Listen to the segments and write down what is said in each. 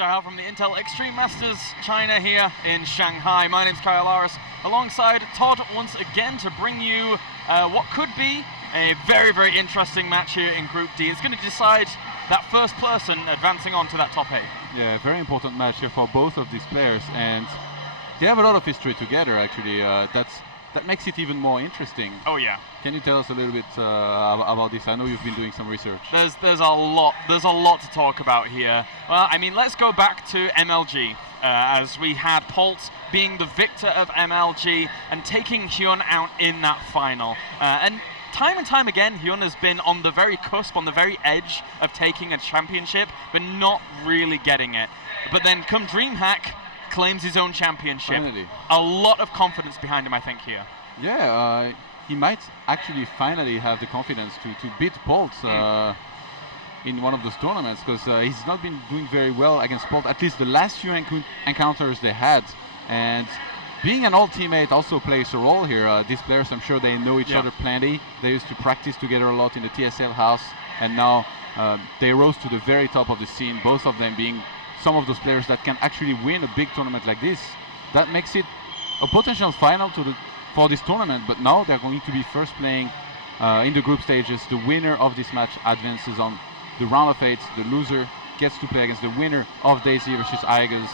Jahal from the Intel Extreme Masters China here in Shanghai. My name's Kyle Laris, alongside Todd once again to bring you what could be a very, very interesting match here in Group D. It's going to decide that first person advancing on to that top 8. Yeah, very important match here for both of these players, and they have a lot of history together actually. That makes it even more interesting. Oh yeah. Can you tell us a little bit about this? I know you've been doing some research. There's a lot to talk about here. Well, I mean, let's go back to MLG, as we had Polt being the victor of MLG and taking HyuN out in that final. And time again, HyuN has been on the very cusp, on the very edge of taking a championship, but not really getting it. But then come DreamHack, claims his own championship. Finally. A lot of confidence behind him, I think, here. Yeah, he might actually finally have the confidence to beat Polt in one of those tournaments, because he's not been doing very well against Polt, at least the last few encounters they had. And being an old teammate also plays a role here. These players, I'm sure they know each other plenty. They used to practice together a lot in the TSL house, and now they rose to the very top of the scene, both of them being some of those players that can actually win a big tournament like this. That makes it a potential final for this tournament, but now they're going to be first playing in the group stages. The winner of this match advances on the round of 8. The loser gets to play against the winner of Daisy versus Aigers.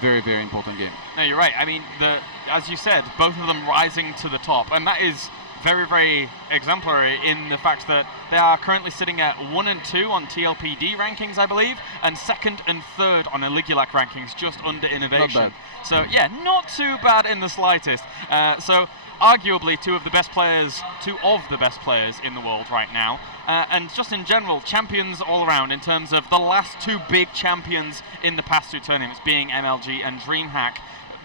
Very, very important game. No, you're right. I mean, as you said, both of them rising to the top, and that is very, very exemplary in the fact that they are currently sitting at 1 and 2 on TLPD rankings, I believe, and 2nd and 3rd on Eligulac rankings, just under Innovation. Not bad. So yeah, not too bad in the slightest. So arguably two of the best players in the world right now, and just in general, champions all around in terms of the last 2 big champions in the past 2 tournaments being MLG and DreamHack.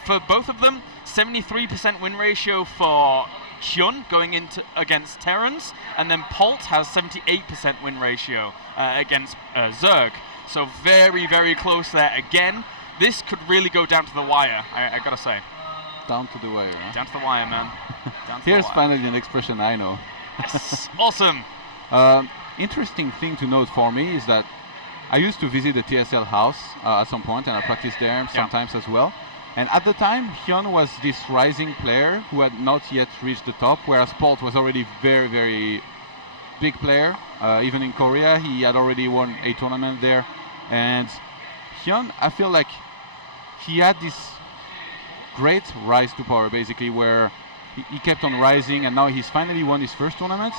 For both of them, 73% win ratio for HyuN going into against Terrans, and then Polt has 78% win ratio against Zerg. So very, very close there again. This could really go down to the wire, I gotta say. Down to the wire, huh? Down to the wire, man. Down to Here's the wire. finally an expression I know. Yes, awesome. Interesting thing to note for me is that I used to visit the TSL house at some point, and I practiced there sometimes as well. And at the time, HyuN was this rising player who had not yet reached the top, whereas Polt was already very, very big player. Even in Korea, he had already won a tournament there. And HyuN, I feel like he had this great rise to power, basically, where he kept on rising, and now he's finally won his first tournament.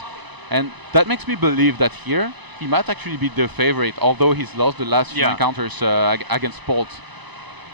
And that makes me believe that here, he might actually be the favorite, although he's lost the last few encounters against Polt.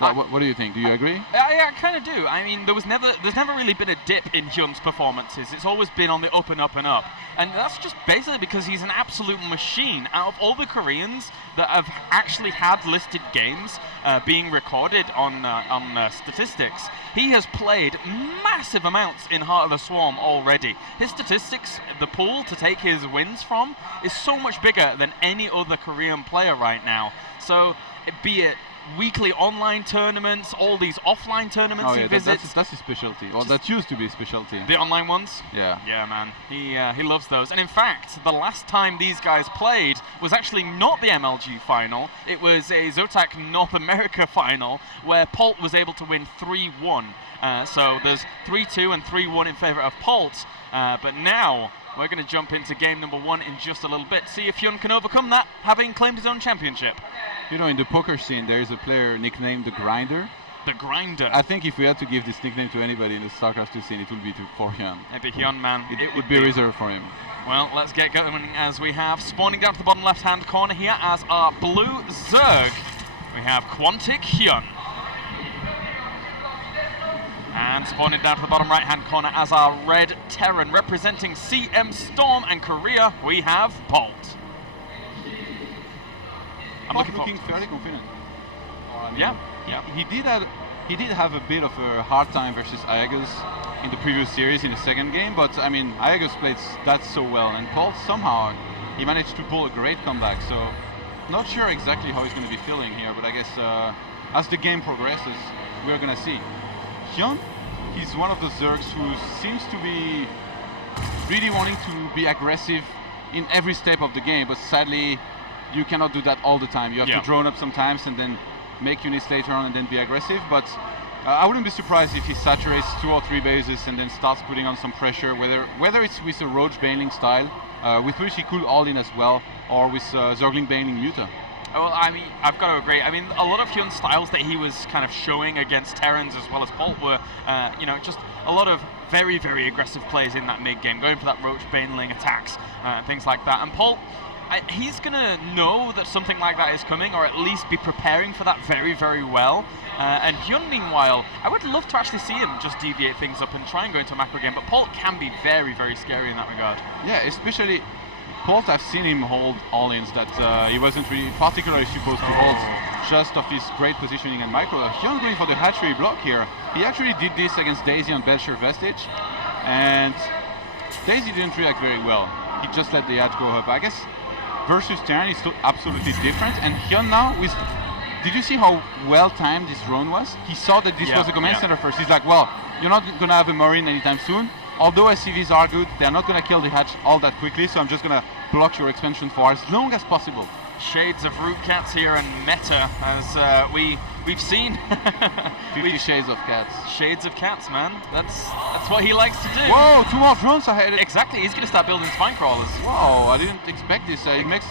What do you think? Do you agree? I kind of do. I mean, there's never really been a dip in HyuN's performances. It's always been on the up and up and up. And that's just basically because he's an absolute machine. Out of all the Koreans that have actually had listed games being recorded on statistics, he has played massive amounts in Heart of the Swarm already. His statistics, the pool to take his wins from, is so much bigger than any other Korean player right now. So, be it weekly online tournaments, all these offline tournaments he visits. That's his specialty. Well, that used to be his specialty. The online ones? Yeah. Yeah, man. He loves those. And in fact, the last time these guys played was actually not the MLG final. It was a Zotac North America final where Polt was able to win 3-1. So there's 3-2 and 3-1 in favor of Polt. But now we're going to jump into game number 1 in just a little bit. See if HyuN can overcome that, having claimed his own championship. You know, in the poker scene, there is a player nicknamed the Grinder. The Grinder. I think if we had to give this nickname to anybody in the StarCraft 2 scene, it would be for HyuN. It'd be HyuN, man. It would be reserved for him. Well, let's get going as we have spawning down to the bottom left-hand corner here as our blue Zerg. We have Quantic HyuN. And spawning down to the bottom right-hand corner as our red Terran, representing CM Storm and Korea, we have Polt. I'm looking fairly confident. Yeah. He did have a bit of a hard time versus Aigers in the previous series in the second game, but I mean, Aigers played that so well, and Polt somehow he managed to pull a great comeback. So not sure exactly how he's going to be feeling here, but I guess as the game progresses, we're going to see. HyuN, he's one of the Zergs who seems to be really wanting to be aggressive in every step of the game, but sadly you cannot do that all the time. You have to drone up sometimes and then make units later on and then be aggressive, but I wouldn't be surprised if he saturates 2 or 3 bases and then starts putting on some pressure, whether it's with a Roach Baneling style, with which he could all in as well, or with Zergling Baneling Muta. Well, I mean, I've got to agree. I mean, a lot of HyuN styles that he was kind of showing against Terrans as well as Polt were, you know, just a lot of very, very aggressive plays in that mid game, going for that Roach Baneling attacks, things like that. And Polt, he's going to know that something like that is coming, or at least be preparing for that very, very well. And HyuN, meanwhile, I would love to actually see him just deviate things up and try and go into a macro game, but Polt can be very, very scary in that regard. Yeah, especially Polt, I've seen him hold all-ins that he wasn't really particularly supposed to hold, just of his great positioning and micro. HyuN going for the hatchery block here. He actually did this against Daisy on Belcher Vestige, and Daisy didn't react very well. He just let the hatch go up. I guess versus Terran is still absolutely different, and HyuN now with... Did you see how well timed this drone was? He saw that this was a command center first. He's like, well, you're not going to have a Marine anytime soon. Although SCVs are good, they're not going to kill the hatch all that quickly, so I'm just going to block your expansion for as long as possible. Shades of Root Cats here and meta, as we've seen. 50 shades of cats. Shades of cats, man. That's what he likes to do. Whoa, 2 more drones ahead. Exactly, he's going to start building spine crawlers. Wow, I didn't expect this. It makes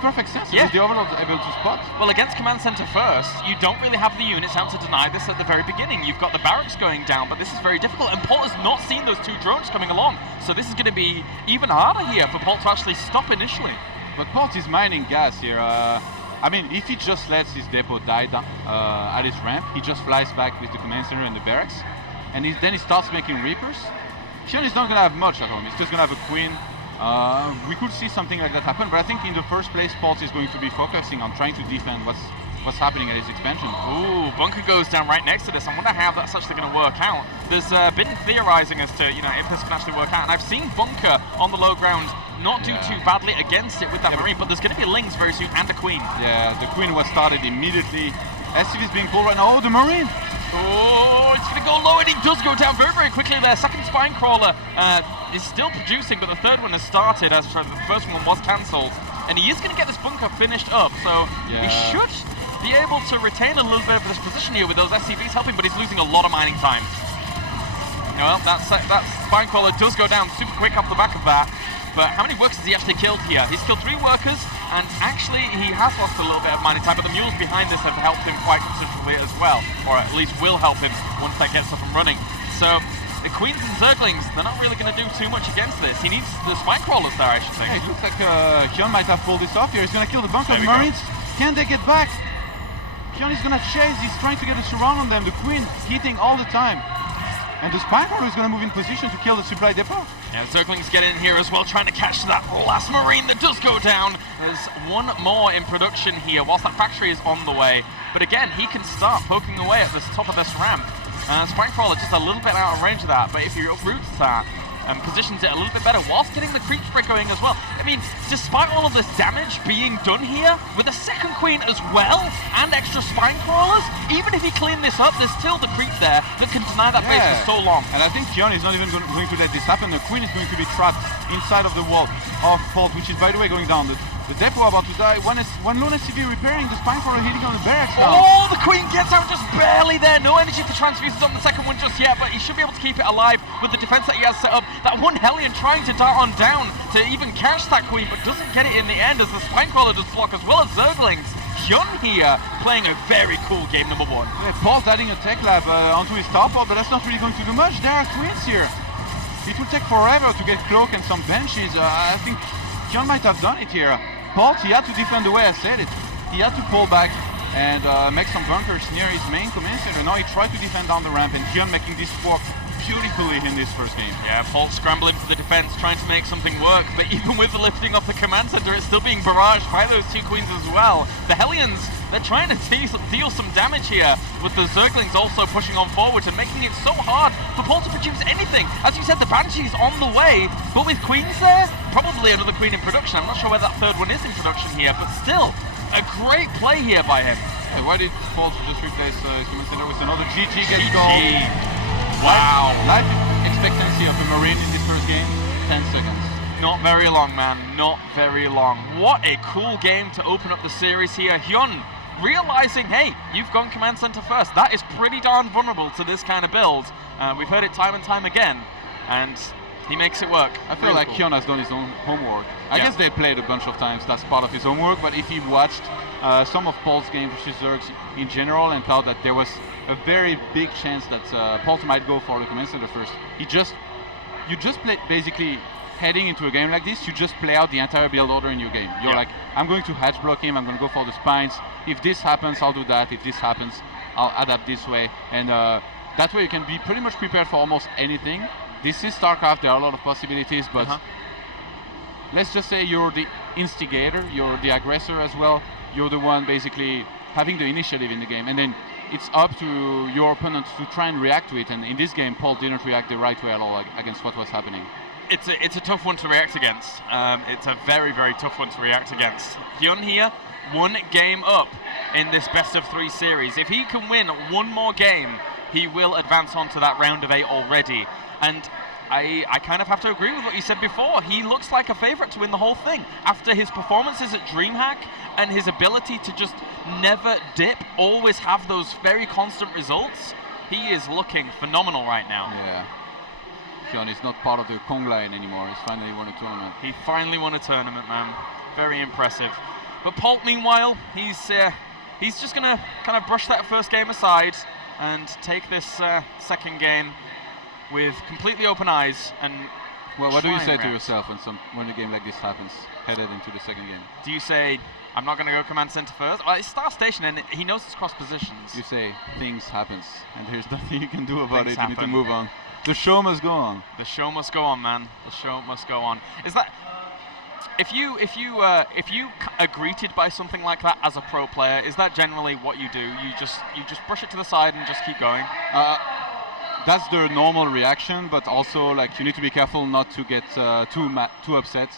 perfect sense. Yeah. The Overlord able to spot. Well, against Command Center first, you don't really have the units out to deny this at the very beginning. You've got the barracks going down, but this is very difficult, and Polt has not seen those 2 drones coming along, so this is going to be even harder here for Polt to actually stop initially. But Polt is mining gas here. I mean, if he just lets his depot die down, at his ramp, he just flies back with the Command Center and the barracks, and then he starts making Reapers. HyuN is not going to have much at home. He's just going to have a Queen. We could see something like that happen, but I think in the first place, Polt is going to be focusing on trying to defend what's happening at his expansion. Ooh, Bunker goes down right next to this. I wonder how that's actually going to work out. There's been theorizing as to, you know, if this can actually work out, and I've seen Bunker on the low ground not do too badly against it with that Marine, but there's going to be Lings very soon and a Queen. Yeah, the Queen was started immediately. SCV is being pulled right now. Oh, the Marine! Oh, it's going to go low, and he does go down very, very quickly there. Second spine crawler is still producing, but the third one has started, as the first one was cancelled. And he is going to get this bunker finished up, so he should be able to retain a little bit of this position here with those SCVs helping, but he's losing a lot of mining time. Well, that spine crawler does go down super quick off the back of that. But how many workers has he actually killed here? He's killed 3 workers, and actually he has lost a little bit of mining time, but the mules behind this have helped him quite considerably as well, or at least will help him once that gets up and running. So the Queens and Zerglings, they're not really going to do too much against this. He needs the spine crawlers there, I should think. Yeah, it looks like HyuN might have pulled this off here. He's going to kill the bunker. The Marines, can they get back? HyuN is going to chase. He's trying to get a surround on them. The Queen hitting all the time. And the spine crawler is going to move in position to kill the supply depot. Yeah, Zerglings get in here as well, trying to catch that last Marine that does go down. There's one more in production here, whilst that factory is on the way. But again, he can start poking away at the top of this ramp. Spine crawler just a little bit out of range of that, but if he uproots that, positions it a little bit better whilst getting the creep spread going as well. I mean, despite all of this damage being done here, with a second Queen as well, and extra spine crawlers, even if he clean this up, there's still the creep there that can deny that base for so long. And I think HyuN is not even going to let this happen. The Queen is going to be trapped inside of the wall of Polt, which is, by the way, going down. The depot about to die. One lone SCV repairing, the spine crawler hitting on the barracks now. Oh, the Queen gets out just barely there. No energy for transfuses on the second one just yet, but he should be able to keep it alive with the defense that he has set up. That one HyuN trying to dart on down to even catch that Queen, but doesn't get it in the end as the spine crawler does block as well as Zerglings. HyuN here playing a very cool game number 1. Yeah, Paul's adding a tech lab onto his top pod, but that's not really going to do much. There are Queens here. It will take forever to get Cloak and some Banshees. I think HyuN might have done it here. Polt, he had to defend the way I said it. He had to pull back and make some bunkers near his main command center. Now he tried to defend down the ramp, and HyuN making this work beautifully in this first game. Yeah, Polt scrambling for the defense, trying to make something work, but even with the lifting of the command center, it's still being barraged by those 2 Queens as well. The HyuNs, they're trying to deal some damage here, with the Zerglings also pushing on forward and making it so hard for Polt to produce anything. As you said, the Banshee's on the way, but with Queens there, probably another Queen in production. I'm not sure where that third one is in production here, but still, a great play here by him. Hey, why did Polt just replace Human Center with another GG get goal? Wow. Life expectancy of a Marine in this first game, 10 seconds. Not very long, man. Not very long. What a cool game to open up the series here. HyuN realizing, hey, you've gone command center first. That is pretty darn vulnerable to this kind of build. We've heard it time and time again, and he makes it work. I feel like HyuN has done his own homework. I guess they played a bunch of times, that's part of his homework, but if he watched some of Polt's games versus Zergs in general and thought that there was a very big chance that Polt might go for the command center first, you just play, basically heading into a game like this, you just play out the entire build order in your game. You're like, I'm going to hatch block him, I'm going to go for the spines. If this happens, I'll do that. If this happens, I'll adapt this way. And that way you can be pretty much prepared for almost anything. This is StarCraft, there are a lot of possibilities, but let's just say you're the instigator, you're the aggressor as well. You're the one basically having the initiative in the game. And then it's up to your opponent to try and react to it. And in this game, Polt didn't react the right way at all against what was happening. It's a tough one to react against. It's a very, very tough one to react against. HyuN here, 1 game up in this best of 3 series. If he can win 1 more game, he will advance on to that round of 8 already. And I kind of have to agree with what you said before. He looks like a favorite to win the whole thing. After his performances at DreamHack and his ability to just never dip, always have those very constant results, he is looking phenomenal right now. Yeah. HyuN is not part of the Kong line anymore. He's finally won a tournament. He finally won a tournament, man. Very impressive. But Polt, meanwhile, he's just going to kind of brush that first game aside and take this second game with completely open eyes. And well, what do you say to yourself when a game like this happens, headed into the second game? Do you say, I'm not going to go command center first? Well, it's Star Station, and he knows it's cross positions. You say, things happens, and there's nothing you can do about it. You need to move on. The show must go on. The show must go on, man. The show must go on. Is that if you are greeted by something like that as a pro player, is that generally what you do? You just brush it to the side and just keep going? That's the normal reaction, but also like you need to be careful not to get too upset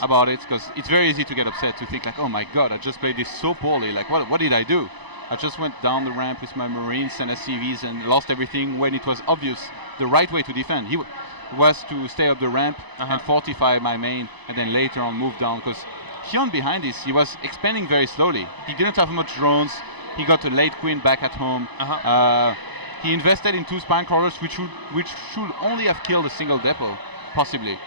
about it, because it's very easy to get upset, to think like, oh my god, I just played this so poorly. Like what did I do? I just went down the ramp with my Marines and SCVs and lost everything when it was obvious the right way to defend. He was to stay up the ramp and fortify my main, and then later on move down, because HyuN behind this, he was expanding very slowly. He didn't have much drones. He got a late queen back at home. He invested in 2 spine crawlers, which should only have killed a single depot, possibly.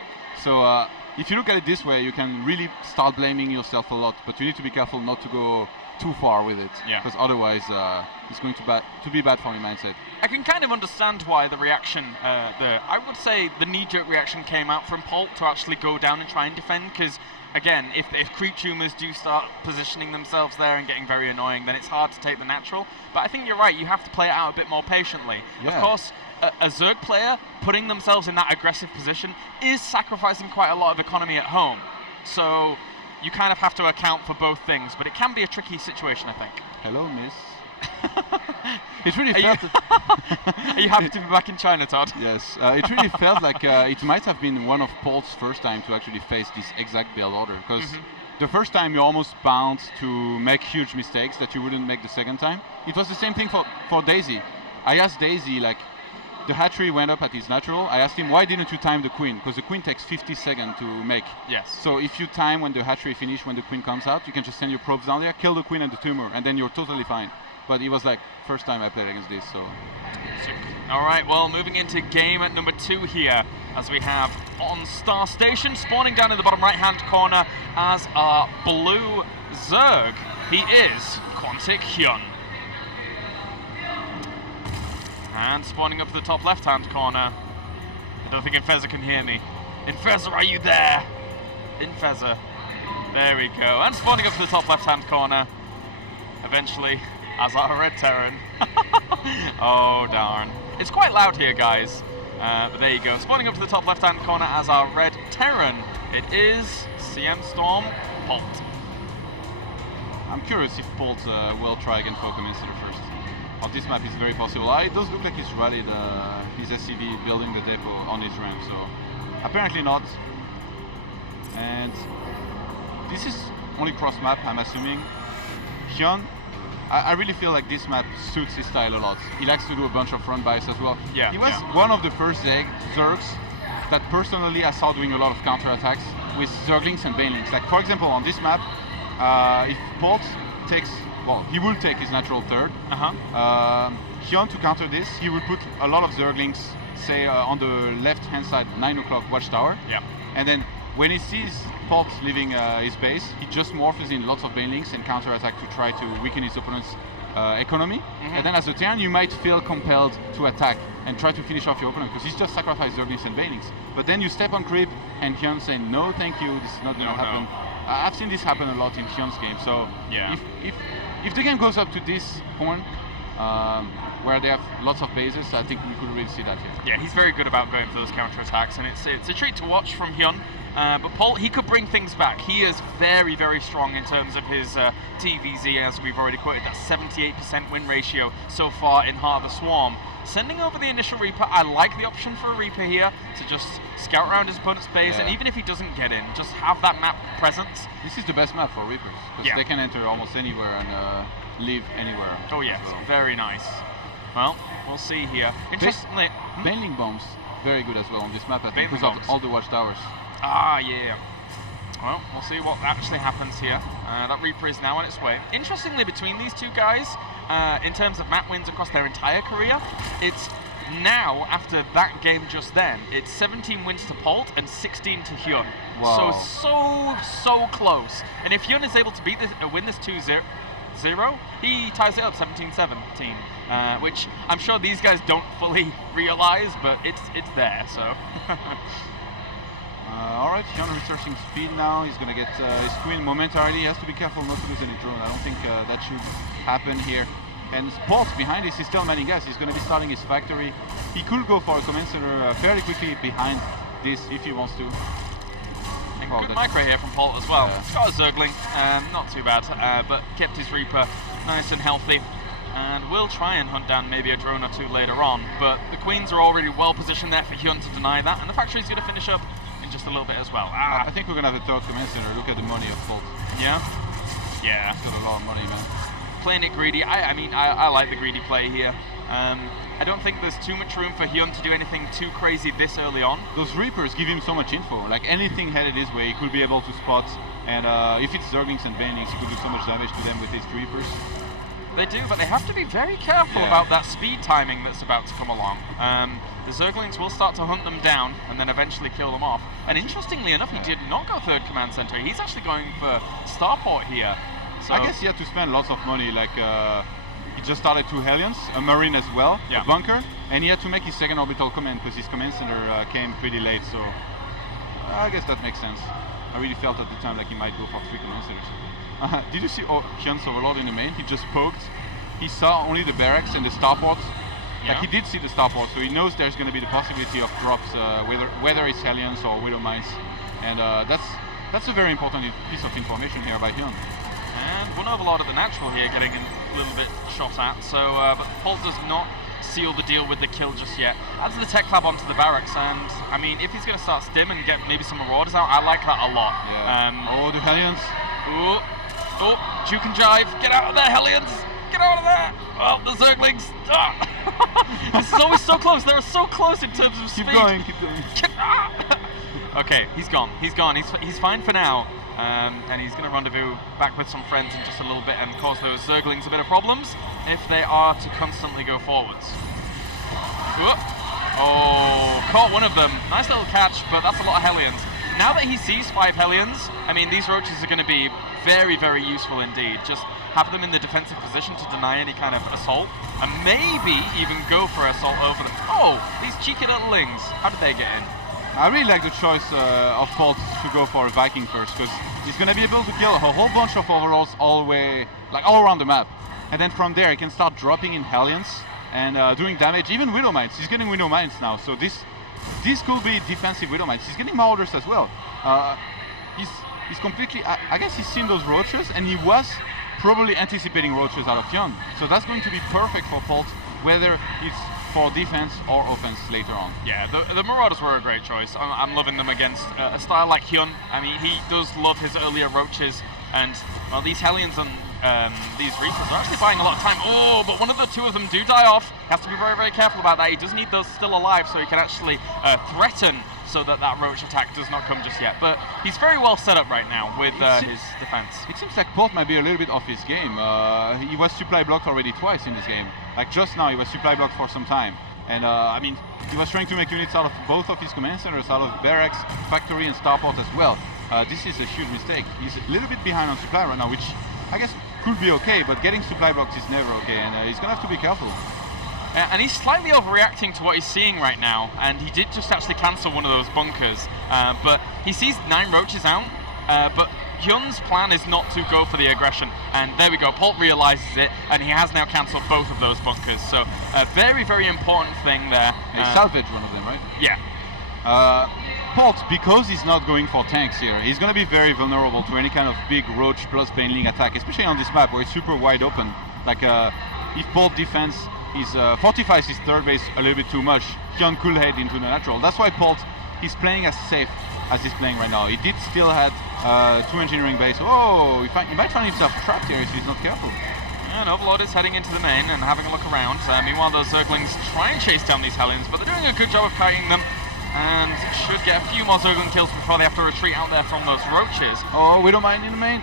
So if you look at it this way, you can really start blaming yourself a lot, but you need to be careful not to go too far with it, because otherwise it's going to be bad for your mindset. I can kind of understand why the reaction, I would say the knee-jerk reaction came out from Polt to actually go down and try and defend, because again, if creep tumors do start positioning themselves there and getting very annoying, then it's hard to take the natural. But I think you're right, you have to play it out a bit more patiently. Of course, a Zerg player putting themselves in that aggressive position is sacrificing quite a lot of economy at home. So you kind of have to account for both things, but it can be a tricky situation, I think. Hello, miss. It really felt... Are you happy to be back in China, Todd? Yes, it really felt like it might have been one of Polt's first time to actually face this exact build order, because the first time you're almost bound to make huge mistakes that you wouldn't make the second time. It was the same thing for Daisy. I asked Daisy, like, the hatchery went up at his natural. I asked him, why didn't you time the queen? Because the queen takes 50 seconds to make. Yes. So if you time when the hatchery finishes, when the queen comes out, you can just send your probes down there, kill the queen and the tumor, and then you're totally fine. But it was like, first time I played against this, so. All right, well, moving into game at number 2 here, as we have on Star Station, spawning down in the bottom right-hand corner as our blue Zerg. He is Quantic HyuN. And spawning up to the top left-hand corner. I don't think Infeza can hear me. Infeza, are you there? Infeza. There we go. And spawning up to the top left-hand corner. Eventually, as our red Terran. Oh, darn. It's quite loud here, guys. But there you go. Spawning up to the top left-hand corner as our red Terran. It is CM Storm Polt. I'm curious if Polt will try again for command center first. On this map, it's very possible. It does look like he's rallied his SCV building the depot on his ramp, so apparently not. And this is only cross map, I'm assuming. HyuN, I really feel like this map suits his style a lot. He likes to do a bunch of front buys as well. He was one of the first Zergs that personally I saw doing a lot of counterattacks with Zerglings and Banelings. Like, for example, on this map, if Polt takes well, he will take his natural third. Uh-huh. HyuN, to counter this, he will put a lot of Zerglings, say on the left-hand side, 9 o'clock watchtower. Yeah. And then when he sees Polt leaving his base, he just morphs in lots of banelings and counter-attack to try to weaken his opponent's economy. And then as a Terran, you might feel compelled to attack and try to finish off your opponent because he's just sacrificed Zerglings and banelings. But then you step on creep and HyuN saying, no, thank you, this is not going to happen. I've seen this happen a lot in HyuN's game. So yeah. if the game goes up to this point, where they have lots of bases, I think we could really see that here. Yeah, he's very good about going for those counter-attacks, and it's a treat to watch from HyuN. But Polt, he could bring things back. He is very, very strong in terms of his TVZ, as we've already quoted, that 78% win ratio so far in Heart of the Swarm. Sending over the initial Reaper, I like the option for a Reaper here to just scout around his opponent's base, and even if he doesn't get in, just have that map presence. This is the best map for Reapers, because they can enter almost anywhere and live anywhere. Oh yes, so. Very nice. Well, we'll see here. Interestingly, Baneling bombs, very good as well on this map, I think, because of all the watchtowers. Ah, yeah. Well, we'll see what actually happens here. That Reaper is now on its way. Interestingly, between these two guys, in terms of map wins across their entire career, it's now, after that game just then, it's 17 wins to Polt and 16 to HyuN. Wow. So close. And if HyuN is able to beat this, win this 2-0, he ties it up 17-17, which I'm sure these guys don't fully realize, but it's there, so. Alright, HyuN researching speed now. He's going to get his queen momentarily. He has to be careful not to lose any drone. I don't think that should happen here. And Polt behind this, he's still manning gas. He's going to be starting his factory. He could go for a command center fairly quickly behind this if he wants to. And good micro here from Polt as well. He's got a Zergling, not too bad, but kept his Reaper nice and healthy. And we'll try and hunt down maybe a drone or two later on. But the Queens are already well positioned there for HyuN to deny that. And the factory's going to finish up just a little bit as well. I think we're going to have a third command center. Look at the money of Polt. Yeah? Yeah. He's got a lot of money, man. Playing it greedy. I mean, I like the greedy play here. I don't think there's too much room for HyuN to do anything too crazy this early on. Those Reapers give him so much info. Like anything headed his way, he could be able to spot. And if it's Zerglings and Banelings, he could do so much damage to them with his Reapers. They do, but they have to be very careful about that speed timing that's about to come along. The Zerglings will start to hunt them down and then eventually kill them off. And interestingly enough, he did not go third command center. He's actually going for Starport here. So I guess he had to spend lots of money. Like he just started 2 Hellions, a Marine as well, a bunker, and he had to make his second orbital command because his command center came pretty late. So I guess that makes sense. I really felt at the time like he might go for 3 command centers. Did you see HyuN's Overlord in the main? He just poked. He saw only the barracks and the starports. Like he did see the starport, so he knows there's going to be the possibility of drops, whether it's Hellions or Widow Mines, and that's a very important piece of information here by HyuN. And one Overlord of the natural here, getting a little bit shot at. So, but Polt does not seal the deal with the kill just yet. Adds the tech lab onto the barracks, and I mean, if he's going to start stim and get maybe some marauders out, I like that a lot. Yeah. The Hellions. Oh, Juke and Jive, get out of there, Hellions! Get out of there! Well, the Zerglings. This is always so close. They're so close in terms of speed. Keep going. Okay, he's gone. He's gone. He's fine for now. And he's going to rendezvous back with some friends in just a little bit and cause those Zerglings a bit of problems if they are to constantly go forwards. Oh, caught one of them. Nice little catch, but that's a lot of Hellions. Now that he sees 5 Hellions, I mean, these roaches are going to be very, very useful indeed. Just have them in the defensive position to deny any kind of assault, and maybe even go for assault over them. Oh, these cheeky little lings. How did they get in? I really like the choice of Polt to go for a Viking first, because he's going to be able to kill a whole bunch of Overlords all around the map. And then from there, he can start dropping in Hellions and doing damage, even Widow Mines. He's getting Widow Mines now, so this could be defensive Widow Mines. He's getting Marauders as well. He's completely, I guess he's seen those roaches, and he was probably anticipating roaches out of HyuN. So that's going to be perfect for Polt, whether it's for defense or offense later on. Yeah, the Marauders were a great choice. I'm loving them against a style like HyuN. I mean, he does love his earlier roaches, and well, these Hellions and these Reapers are actually buying a lot of time. Oh, but one of the two of them do die off. He has to be very, very careful about that. He does need those still alive so he can actually threaten so that that Roach attack does not come just yet. But he's very well set up right now with his defense. It seems like Polt might be a little bit off his game. He was supply blocked already twice in this game. Like just now, he was supply blocked for some time. And I mean, he was trying to make units out of both of his command centers, out of barracks, factory, and starport as well. This is a huge mistake. He's a little bit behind on supply right now, which I guess could be okay, but getting supply blocked is never okay, and he's gonna have to be careful. And he's slightly overreacting to what he's seeing right now, and he did just actually cancel one of those bunkers. But he sees 9 roaches out, but HyuN's plan is not to go for the aggression, and there we go, Polt realizes it, and he has now cancelled both of those bunkers, so a very, very important thing there. He salvaged one of them, right? Yeah. Polt, because he's not going for tanks here, he's going to be very vulnerable to any kind of big roach plus baneling attack, especially on this map where it's super wide open. Like, if Polt defends fortifies his third base a little bit too much, HyuN could head into the natural. That's why Polt is playing as safe as he's playing right now. He did still had 2 engineering base. Oh, he might find himself trapped here if he's not careful. And Overlord is heading into the main and having a look around. Meanwhile, those Zerglings try and chase down these Hellions, but they're doing a good job of kiting them, and should get a few more Zergling kills before they have to retreat out there from those roaches. Oh, we don't mind in the main.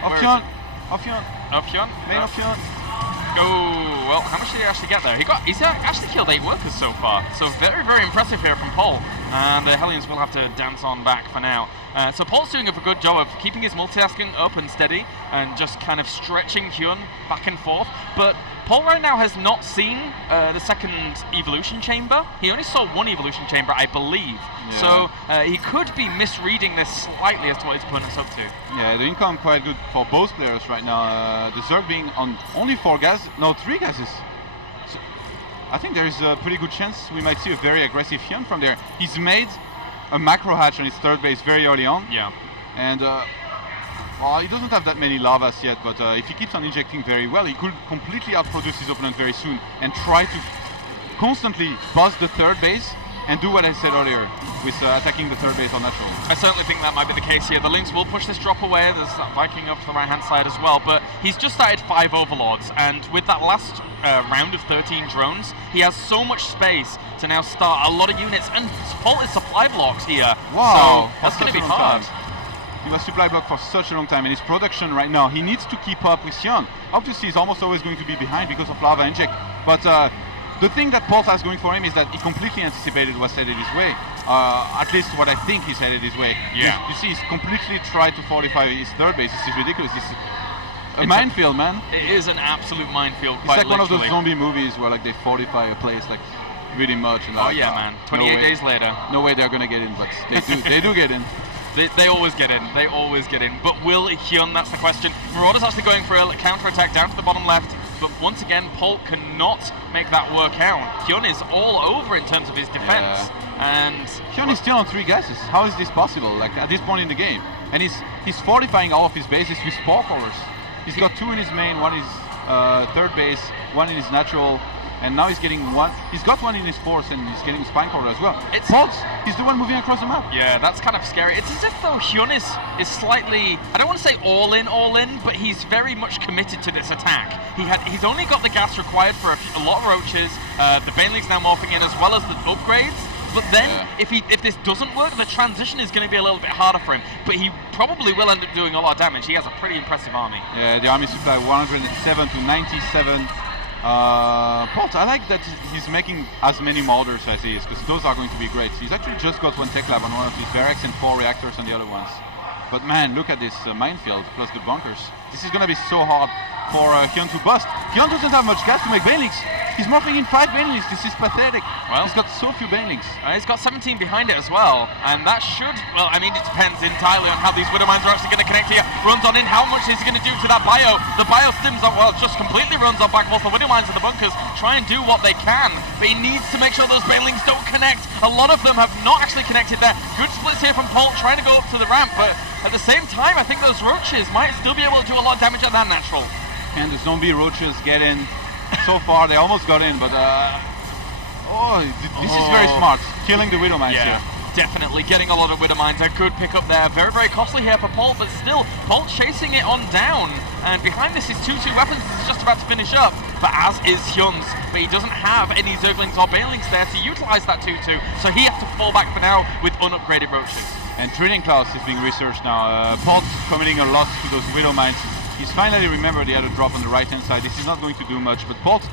Off HyuN. Off HyuN. Off HyuN? Main off HyuN. Oh, well, how much did he actually get there? He's actually killed 8 workers so far, so very, very impressive here from Polt. And the Hellions will have to dance on back for now. So Polt's doing a good job of keeping his multitasking up and steady, and just kind of stretching HyuN back and forth. But Polt right now has not seen the second evolution chamber. He only saw 1 evolution chamber, I believe. Yeah. So he could be misreading this slightly as to what his opponent's up to. Yeah, the income quite good for both players right now. The Zerg being on only 3 gases. So I think there is a pretty good chance we might see a very aggressive HyuN from there. He's made a macro hatch on his third base very early on. Yeah. And well, he doesn't have that many lavas yet, but if he keeps on injecting very well, he could completely outproduce his opponent very soon and try to constantly buzz the third base and do what I said earlier with attacking the third base on natural. I certainly think that might be the case here. The Lynx will push this drop away. There's that Viking up to the right-hand side as well, but he's just started 5 Overlords, and with that last round of 13 drones, he has so much space to now start a lot of units, and Polt is supply blocked here. Wow, so that's going to be hard. He was supply blocked for such a long time, and his production right now, he needs to keep up with HyuN. Obviously, he's almost always going to be behind because of lava inject, but the thing that Polt has going for him is that he completely anticipated what's headed his way. At least what I think he's headed his way. Yeah. You see, he's completely tried to fortify his third base. This is ridiculous. This is a minefield, man. It is an absolute minefield, it's like literally. One of those zombie movies where like they fortify a place like really much. And, like, oh yeah, man. 28 days later. No way they're gonna get in, but they do get in. They always get in. They always get in. But will HyuN? That's the question. Marauder's actually going for a counter-attack down to the bottom left. But once again, Polt cannot make that work out. HyuN is all over in terms of his defense. Yeah. And HyuN is still on 3 gases. How is this possible? Like at this point in the game, and he's fortifying all of his bases with spore crawlers. He's got 2 in his main, 1 in his third base, 1 in his natural, and now he's getting 1. He's got 1 in his force, and he's getting spine crawler as well. Polt, he's the one moving across the map. Yeah, that's kind of scary. It's as if though HyuN is slightly, I don't want to say all in, but he's very much committed to this attack. He's only got the gas required for a lot of roaches. The Baneling's now morphing in as well as the upgrades. But then, if this doesn't work, the transition is going to be a little bit harder for him. But he probably will end up doing a lot of damage. He has a pretty impressive army. Yeah, the army supply 107 to 97. Polt, I like that he's making as many molders as he is, because those are going to be great. He's actually just got 1 tech lab on one of his barracks and 4 reactors on the other ones. But man, look at this minefield plus the bunkers. This is going to be so hard for HyuN to bust. HyuN doesn't have much gas to make banelings. He's morphing in 5 banelings. This is pathetic. Well, he's got so few banelings. He's got 17 behind it as well, and that should, well, I mean, it depends entirely on how these Widow Mines are actually going to connect here. Runs on in, how much is he going to do to that bio? The bio stims on, well, just completely runs on back, whilst the Widow Mines and the bunkers try and do what they can, but he needs to make sure those banelings don't connect. A lot of them have not actually connected there. Good splits here from Polt, trying to go up to the ramp, but at the same time, I think those roaches might still be able to do a lot of damage at that natural. And the zombie roaches get in. So far, they almost got in, but this is very smart, killing the Widow Mines here. definitely getting a lot of Widow Mines. A good pick up there. Very, very costly here for Polt, but still, Polt chasing it on down. And behind this is 2-2 weapons. He's just about to finish up, but as is HyuN's. But he doesn't have any Zerglings or Banelings there to utilize that 2-2, so he has to fall back for now with unupgraded Roaches. And Drilling Class is being researched now. Polt committing a lot to those Widow Mines. He's finally remembered he had a drop on the right-hand side. This is not going to do much, but Polt,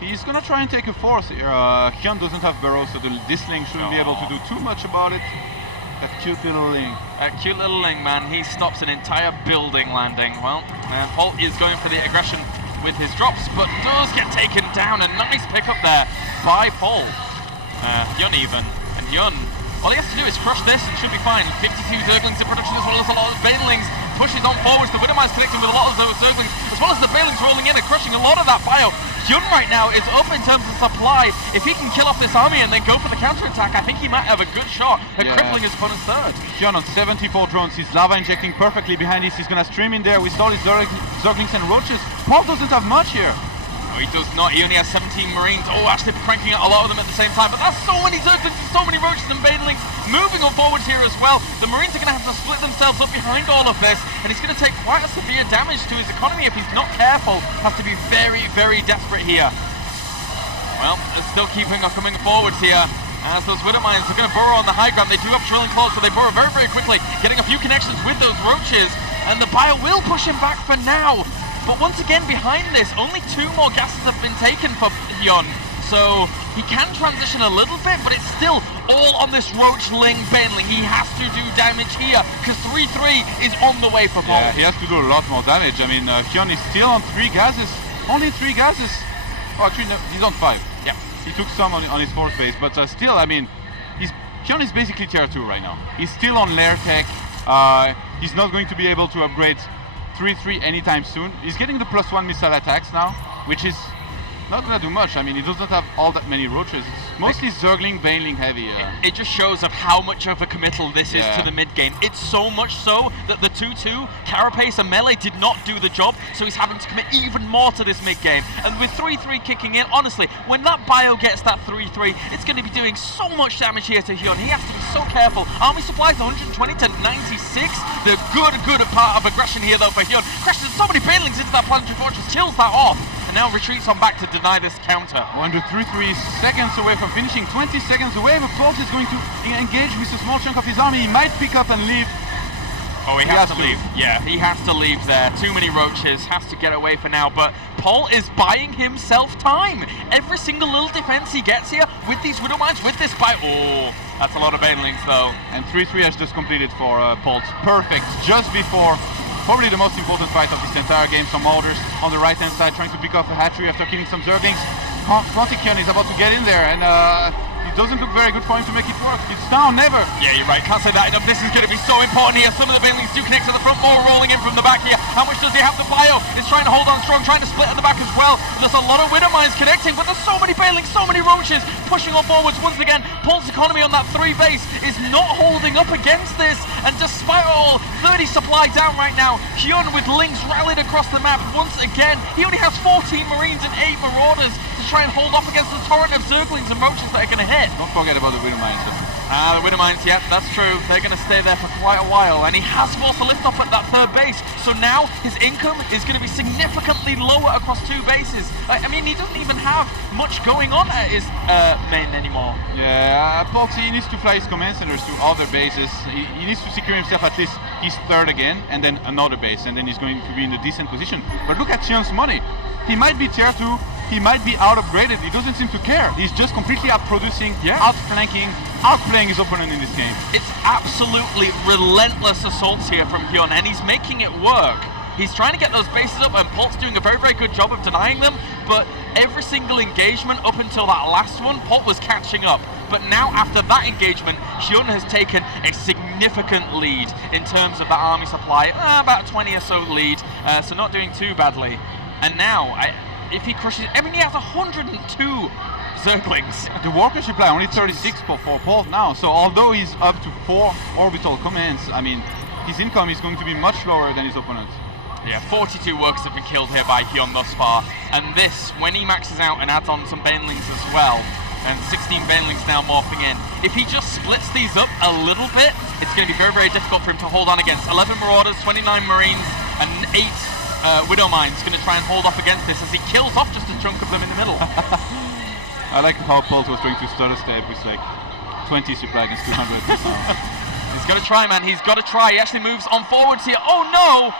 he's going to try and take a force here. HyuN doesn't have burrows, so this Ling shouldn't be able to do too much about it. That cute little Ling. That cute little Ling, man. He stops an entire building landing. Well, Polt is going for the aggression with his drops, but does get taken down. A nice pickup there by Polt. HyuN even. And HyuN, all he has to do is crush this and should be fine. 52 Zerglings in production as well as a lot of Banelings. Pushes on forwards, the Widow Mines connecting with a lot of those Zerglings, as well as the Banelings rolling in and crushing a lot of that bio. HyuN right now is up in terms of supply. If he can kill off this army and then go for the counter-attack, I think he might have a good shot at crippling his opponent's third. HyuN on 74 drones, he's lava injecting perfectly behind this. He's gonna stream in there with all his Zerglings and Roaches. Polt doesn't have much here. No, he does not. He only has 17 Marines. Oh, actually cranking out a lot of them at the same time. But that's so many Zerglings and so many Roaches and Banelings moving on forwards here as well. The Marines are going to have to split themselves up behind all of this. And he's going to take quite a severe damage to his economy if he's not careful. Has to be very, very desperate here. Well, they're still coming forwards here. As those Widow Mines are going to burrow on the high ground. They do have Drilling Claws, so they burrow very, very quickly. Getting a few connections with those Roaches. And the bio will push him back for now. But once again, behind this, only 2 more gases have been taken for HyuN. So he can transition a little bit, but it's still all on this Roach Ling Baneling. He has to do damage here, because 3-3 is on the way for Polt. Yeah, he has to do a lot more damage. I mean, HyuN is still on 3 gases. Only 3 gases. Oh, actually, no, he's on 5. Yeah. He took some on his 4th base, but still, I mean, HyuN is basically tier 2 right now. He's still on Lair Tech. He's not going to be able to upgrade 3-3 anytime soon. He's getting the +1 missile attacks now, which is not gonna do much. I mean, he doesn't have all that many Roaches. It's mostly Zergling, Baneling heavy. It just shows of how much of a committal this is to the mid game. It's so much so that the 2-2, Carapace and Melee did not do the job, so he's having to commit even more to this mid game. And with 3-3 kicking in, honestly, when that bio gets that 3-3, it's going to be doing so much damage here to HyuN. He has to be so careful. Army supplies 120 to 96. The good part of aggression here though for HyuN. Crashes so many Banelings into that Planetary Fortress, kills that off, and now retreats on back to deny this counter. 1-3 seconds away from finishing, 20 seconds away, but Polt is going to engage with a small chunk of his army. He might pick up and leave. Oh, he has to leave. Yeah, he has to leave there. Too many Roaches, has to get away for now, but Polt is buying himself time. Every single little defense he gets here with these Widow Mines, with this buy. Oh, that's a lot of Banelings though. And 3-3 has just completed for Polt. Perfect, just before probably the most important fight of this entire game. Some orders on the right hand side, trying to pick off a hatchery after killing some Zerglings. HyuN is about to get in there, and it doesn't look very good for him to make it work. It's now or never. Yeah, you're right. Can't say that enough. This is going to be so important here. Some of the Banelings do connect to the front, more rolling in from the back here. How much does he have to bio? Is trying to hold on strong, trying to split at the back as well. There's a lot of Widow Mines connecting, but there's so many Banelings, so many Roaches pushing on forwards once again. Polt's economy on that 3 base is not holding up against this, and despite all, 30 supply down right now. HyuN with Lings rallied across the map once again. He only has 14 Marines and 8 Marauders to try and hold off against the torrent of Zerglings and Roaches that are going to hit. Don't forget about the Widow Mines. The Widow Mines, yeah, that's true. They're going to stay there for quite a while, and he has forced a lift off at that 3rd base. So now his income is going to be significantly lower across 2 bases. I mean, he doesn't even have much going on at his main anymore. Yeah, Polt, he needs to fly his command centers to other bases. He needs to secure himself at least his 3rd again, and then another base, and then he's going to be in a decent position. But look at HyuN's money. He might be tier 2, he might be out-upgraded, he doesn't seem to care. He's just completely outproducing, outflanking, outplaying his opponent in this game. It's absolutely relentless assaults here from HyuN, and he's making it work. He's trying to get those bases up, and Polt's doing a very, very good job of denying them, but every single engagement up until that last one, Polt was catching up. But now, after that engagement, HyuN has taken a significant lead in terms of that army supply, about 20 or so lead, so not doing too badly. And now, if he crushes, I mean, he has 102 Zerglings. The Walker supply only 36 for Polt now, so although he's up to 4 orbital commands, I mean, his income is going to be much lower than his opponent. Yeah, 42 workers have been killed here by HyuN thus far, and this, when he maxes out and adds on some Banelings as well, And 16 Banelings now morphing in. If he just splits these up a little bit, it's going to be very, very difficult for him to hold on against. 11 Marauders, 29 Marines, and 8 Widow Mines going to try and hold off against this as he kills off just a chunk of them in the middle. I like how Polt was trying to start a step with like 20 supply against 200. He's got to try, man. He's got to try. He actually moves on forwards here. Oh no!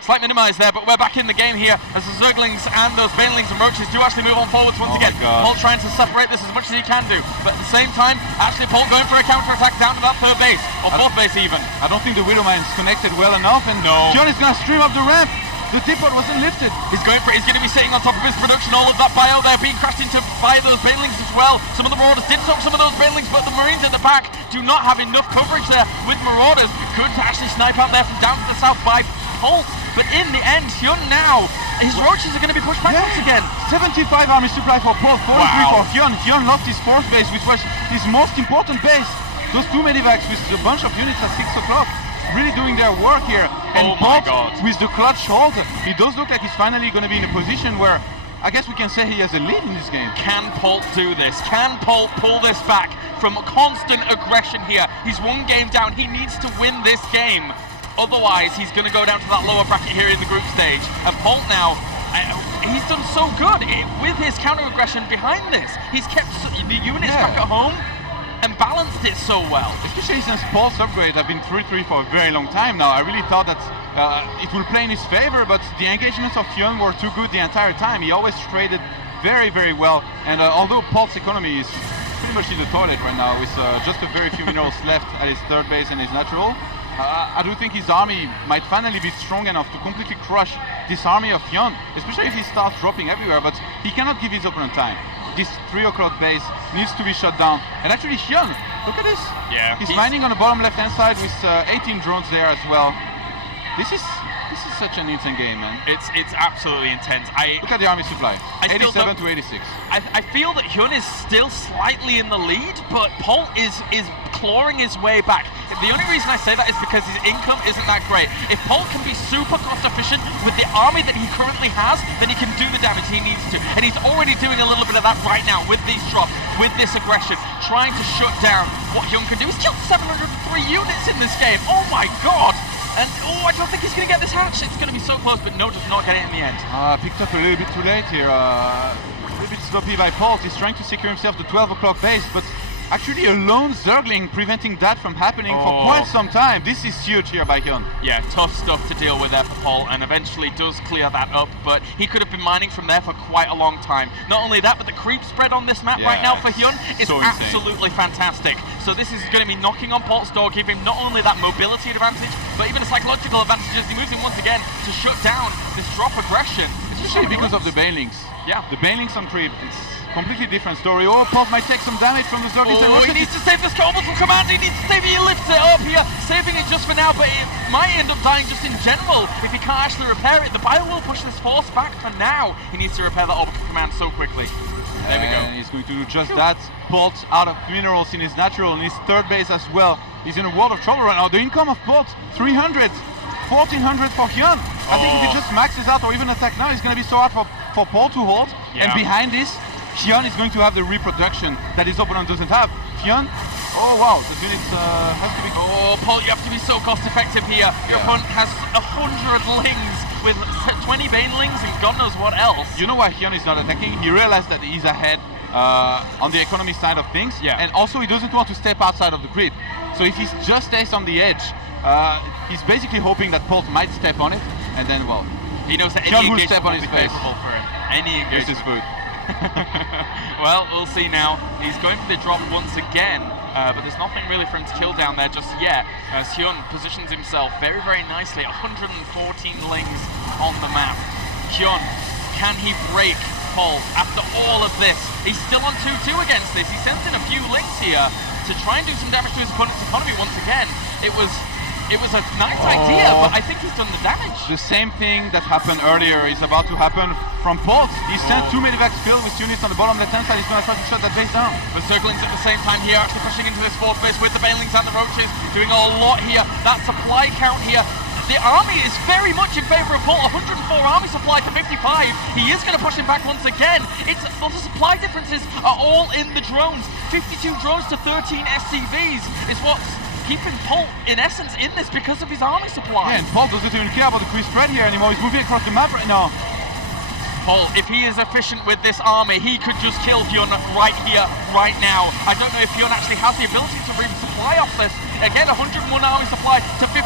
Slight minimize there, but we're back in the game here as the Zerglings and those Banelings and Roaches do actually move on forwards once again. Polt trying to separate this as much as he can do, but at the same time, actually Polt going for a counter-attack down to that third base, or fourth base even. I don't think the Widow Mine's connected well enough, and HyuN is going to stream up the ramp. The depot wasn't lifted. He's going to be sitting on top of his production. All of that bio there being crashed into by those Banelings as well. Some of the Marauders did soak some of those Banelings, but the Marines at the back do not have enough coverage there with Marauders. Could actually snipe out there from down to the south by Polt. But in the end, HyuN now, his Roaches are going to be pushed back once again. 75 army supply for Polt, 43 for HyuN. HyuN lost his fourth base, which was his most important base. Those two medivacs with a bunch of units at 6 o'clock. Really doing their work here. And Polt, with the clutch hold, he does look like he's finally going to be in a position where I guess we can say he has a lead in this game. Can Polt do this? Can Polt pull this back from constant aggression here? He's one game down. He needs to win this game. Otherwise, he's going to go down to that lower bracket here in the group stage. And Polt now, he's done so good with his counter-aggression behind this. He's kept the units back at home and balanced it so well. Especially since Polt's upgrade have been 3-3 for a very long time now. I really thought that it will play in his favor, but the engagements of HyuN were too good the entire time. He always traded very, very well. And although Polt's economy is pretty much in the toilet right now, with just a very few minerals left at his third base and his natural, I do think his army might finally be strong enough to completely crush this army of HyuN, especially if he starts dropping everywhere, but he cannot give his opponent time. This 3 o'clock base needs to be shut down. And actually HyuN, look at this. Yeah. He's mining on the bottom left-hand side with 18 drones there as well. This is such an insane game, man. It's absolutely intense. Look at the army supply, 87 to 86. I feel that HyuN is still slightly in the lead, but Polt is clawing his way back. The only reason I say that is because his income isn't that great. If Polt can be super cost efficient with the army that he currently has, then he can do the damage he needs to. And he's already doing a little bit of that right now with these drops, with this aggression, trying to shut down what HyuN can do. He's killed 703 units in this game. Oh my god! And I don't think he's going to get this hatch. It's going to be so close, but no, does not get it in the end. Picked up a little bit too late here. A little bit sloppy by Polt. He's trying to secure himself the 12 o'clock base, but actually a lone Zergling preventing that from happening for quite some time. This is huge here by HyuN. Yeah, tough stuff to deal with there for Polt, and eventually does clear that up, but he could have been mining from there for quite a long time. Not only that, but the creep spread on this map right now for HyuN is absolutely fantastic. So this is going to be knocking on Polt's door, giving him not only that mobility advantage, but even a psychological advantage as he moves in once again to shut down this drop aggression. Especially because of the Banelings. Yeah. The Banelings on creep, it's completely different story. Oh, Polt might take some damage from the Zerglings. Oh, he needs to save this Cobalt from command. He needs to save it. He lifts it up here, saving it just for now, but it might end up dying just in general if he can't actually repair it. The bio will push this force back for now. He needs to repair that orbital command so quickly. There we go. He's going to do just that. Polt out of minerals in his natural and his third base as well. He's in a world of trouble right now. The income of Polt, 300, 1400 for HyuN. I think if he just maxes out or even attack now, it's going to be so hard for Polt to hold. And behind this, HyuN is going to have the reproduction that his opponent doesn't have. HyuN, oh wow, the units have to be... Oh, Polt, you have to be so cost effective here. Your opponent has 100 lings with 20 Banelings and God knows what else. You know why HyuN is not attacking? He realized that he's ahead on the economy side of things, and also he doesn't want to step outside of the grid. So if he just stays on the edge, he's basically hoping that Polt might step on it, and then, well, he knows that HyuN any will step on his face. For him. Any engagement. This is food. Well, we'll see now. He's going for the drop once again, but there's nothing really for him to kill down there just yet, as HyuN positions himself very, very nicely. 114 lings on the map. HyuN, can he break Polt after all of this? He's still on 2-2 against this. He sends in a few lings here to try and do some damage to his opponent's economy once again. It was a nice idea, but I think he's done the damage. The same thing that happened earlier is about to happen from Polt. He sent 2 medivacs filled with units on the bottom left-hand side. He's going to try to shut that base down. The Zerglings at the same time here, actually pushing into this fourth base with the Banelings and the Roaches, doing a lot here. That supply count here, the army is very much in favor of Polt. 104 army supply to 55. He is going to push him back once again. It's well, the supply differences are all in the drones. 52 drones to 13 SCVs is what's keeping Polt in essence in this because of his army supply. Yeah, and Polt doesn't even care about the quick spread here anymore. He's moving across the map right now. Polt, if he is efficient with this army, he could just kill HyuN right here, right now. I don't know if HyuN actually has the ability to resupply off this. Again, 101 army supply to 58,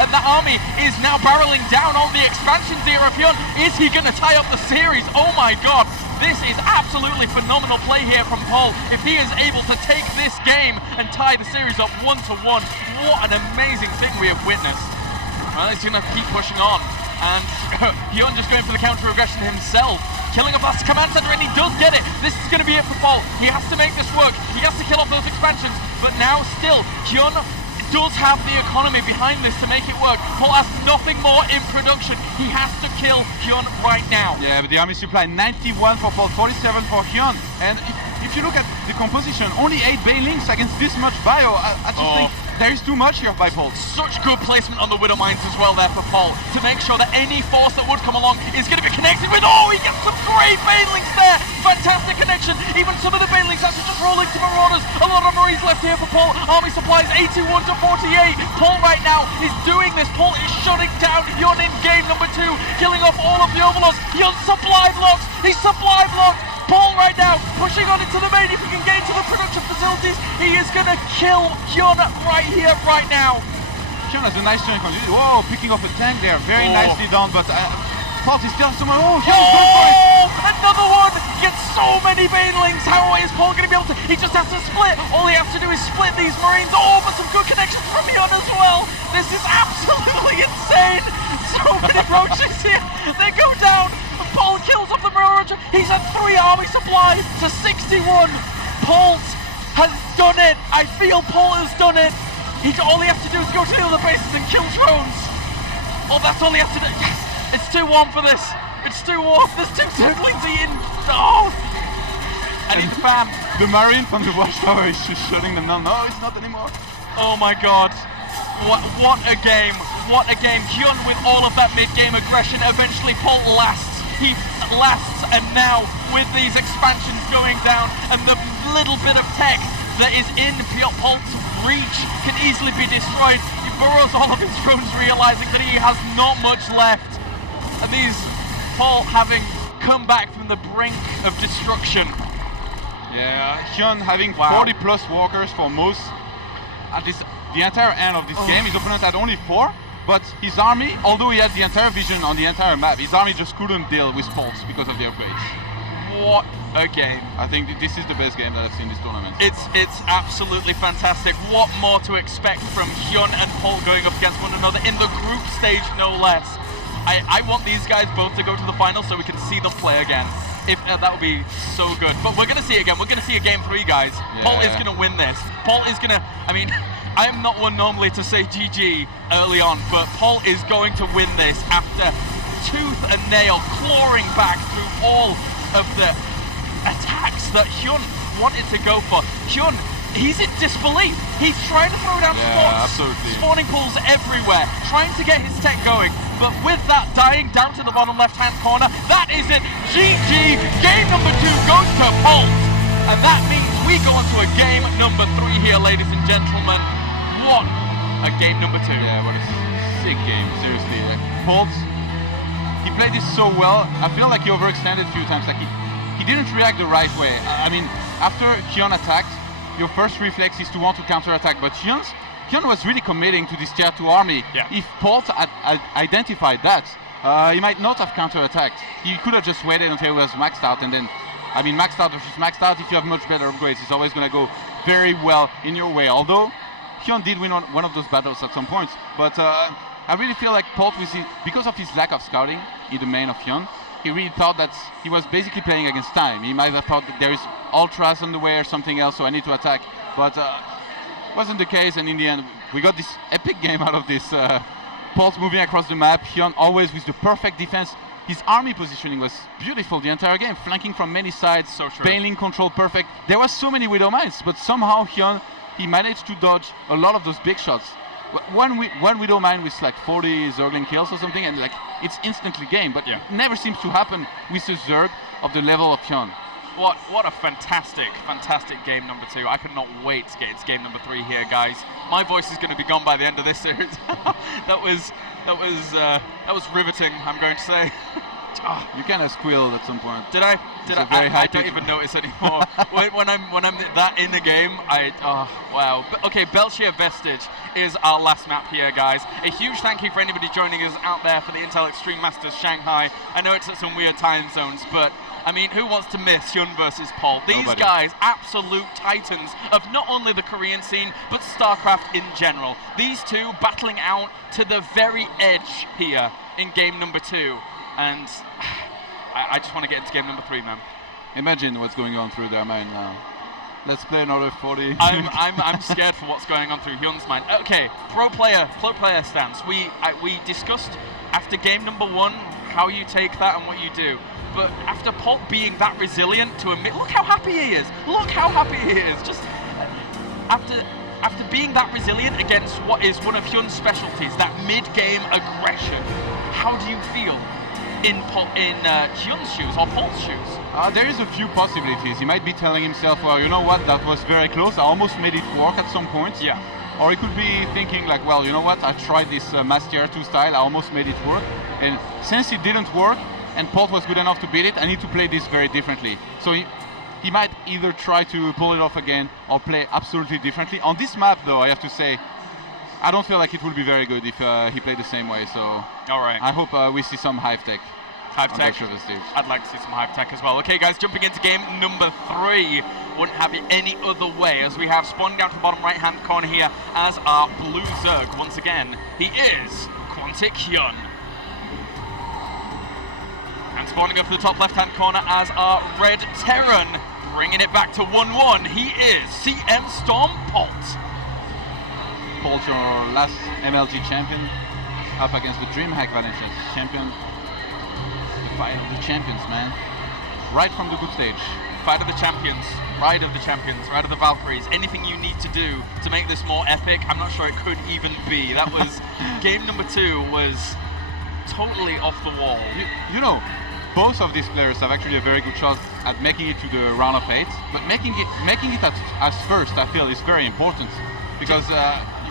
and that army is now barreling down on the expansions here of HyuN. Is he going to tie up the series? Oh my god, this is absolutely phenomenal play here from Polt. If he is able to take this game and tie the series up 1-1, what an amazing thing we have witnessed. Well, he's going to keep pushing on. And HyuN just going for the counter-aggression himself. Killing off that command center, and he does get it. This is going to be it for Polt. He has to make this work. He has to kill off those expansions. But now still, HyuN does have the economy behind this to make it work. Polt has nothing more in production. He has to kill HyuN right now. Yeah, but the army supply 91 for Polt, 47 for HyuN. And if you look at the composition, only 8 Bailings against this much bio. I just think there is too much here by Polt. Such good placement on the Widow Mines as well there for Polt to make sure that any force that would come along is going to be connected with. Oh, he gets some great Banelings there. Fantastic connection. Even some of the Banelings actually just rolling to Marauders. A lot of Marines left here for Polt. Army supplies 81 to 48. Polt right now is doing this. Polt is shutting down HyuN in game number 2, killing off all of the Overlords. HyuN supply blocks. He's supply blocked. Polt right now pushing on into the main. If he can get into the production facilities, he is going to kill HyuN right here, right now. HyuN has a nice turn. Whoa, picking off a tank there. Very nicely done, but Polt is still somewhere. Oh, HyuN is going for it. Another one. Gets so many Banelings. How is Polt going to be able to? He just has to split. All he has to do is split these Marines. Oh, but some good connections from HyuN as well. This is absolutely insane. So many roaches here. They go down. Polt kills off the Marauder. He's at 3 army supply to 61. Polt has done it. I feel Polt has done it. All he has to do is go to the other bases and kill drones. Oh, that's all he has to do. Yes, it's 2-1 for this. It's 2-1. There's 2 Zerglings in. Oh, and he's bam. The Marine from the watchtower is just shutting them down. No, it's not anymore. Oh my god. What a game. What a game. HyuN with all of that mid-game aggression. Eventually Polt lasts. He lasts, and now with these expansions going down and the little bit of tech that is in Polt's reach can easily be destroyed, he burrows all of his drones, realizing that he has not much left. And these Polt having come back from the brink of destruction. Yeah, HyuN having 40 plus walkers for most, at least the entire end of this game. His opponent had only 4. But his army, although he had the entire vision on the entire map, his army just couldn't deal with Polt because of the upgrades. What a game. I think this is the best game that I've seen this tournament. It's absolutely fantastic. What more to expect from HyuN and Polt going up against one another in the group stage, no less. I want these guys both to go to the final so we can see them play again. That would be so good. But we're going to see it again. We're going to see a game 3, guys. Yeah. Polt is going to win this. Polt is going to, I mean, I'm not one normally to say GG early on, but Polt is going to win this after tooth and nail clawing back through all of the attacks that HyuN wanted to go for. HyuN, he's in disbelief. He's trying to throw down spawning pools everywhere, trying to get his tech going. But with that dying down to the bottom left-hand corner, that is it. GG. Game number 2 goes to Polt. And that means we go on to a game number 3 here, ladies and gentlemen. What a game number 2. Yeah, what a sick game, seriously. Like, Polt, he played this so well. I feel like he overextended a few times. Like he didn't react the right way. I mean, after HyuN attacked, your first reflex is to want to counter-attack, but HyuN was really committing to this tier 2 army. Yeah. If Polt had identified that, he might not have counter-attacked. He could have just waited until he was maxed out, and then, I mean, maxed out versus maxed out, if you have much better upgrades, it's always going to go very well in your way. Although, HyuN did win one of those battles at some point, but I really feel like Polt, because of his lack of scouting in the main of HyuN, he really thought that he was basically playing against time. He might have thought that there is ultras on the way or something else, so I need to attack. But wasn't the case, and in the end, we got this epic game out of this. Polt moving across the map, HyuN always with the perfect defense. His army positioning was beautiful the entire game, flanking from many sides, so true. Bailing control perfect. There was so many Widow Mines, but somehow HyuN, he managed to dodge a lot of those big shots. one Widow Mine with like 40 Zergling kills or something, and like it's instantly game, but it never seems to happen with a Zerg of the level of HyuN. What a fantastic game number 2. I cannot wait to get into game number 3 here, guys. My voice is going to be gone by the end of this series. that was riveting, I'm going to say. You kind of squealed at some point. Did I? I don't even notice anymore. when I'm that in the game, wow. But, okay, Belchier Vestige is our last map here, guys. A huge thank you for anybody joining us out there for the Intel Extreme Masters Shanghai. I know it's at some weird time zones, but I mean, who wants to miss HyuN versus Polt? These guys, absolute titans of not only the Korean scene, but StarCraft in general. These two battling out to the very edge here in game number 2. And I just want to get into game number 3, man. Imagine what's going on through their mind now. Let's play another 40. I'm scared for what's going on through HyuN's mind. Okay, pro player stance. We discussed after game number 1 how you take that and what you do. But after Polt being that resilient to admit, look how happy he is. Look how happy he is. Just after being that resilient against what is one of HyuN's specialties, that mid-game aggression. How do you feel in HyuN's shoes or Polt's shoes? There is a few possibilities. He might be telling himself, well, you know what, that was very close. I almost made it work at some point. Yeah. Or he could be thinking like, well, you know what, I tried this Master 2 style, I almost made it work. And since it didn't work, and Polt was good enough to beat it, I need to play this very differently. So he might either try to pull it off again or play absolutely differently. On this map, though, I have to say, I don't feel like it will be very good if he played the same way. So all right. I hope we see some Hive Tech. Hive Tech. I'd like to see some Hive Tech as well. Okay, guys, jumping into game number 3. Wouldn't have it any other way, as we have spawning down to the bottom right-hand corner here as our blue Zerg. Once again, he is Quantic HyuN. And spawning up to the top left-hand corner as our red Terran, bringing it back to 1-1. He is CM Storm Polt. Polt, your last MLG champion, up against the DreamHack Valencia champion. The fight of the champions, man. Right from the good stage. Fight of the champions, ride of the champions, ride of the Valkyries. Anything you need to do to make this more epic, I'm not sure it could even be. That was, game number 2 was totally off the wall. You know, both of these players have actually a very good shot at making it to the round of 8, but making it as first, I feel, is very important, because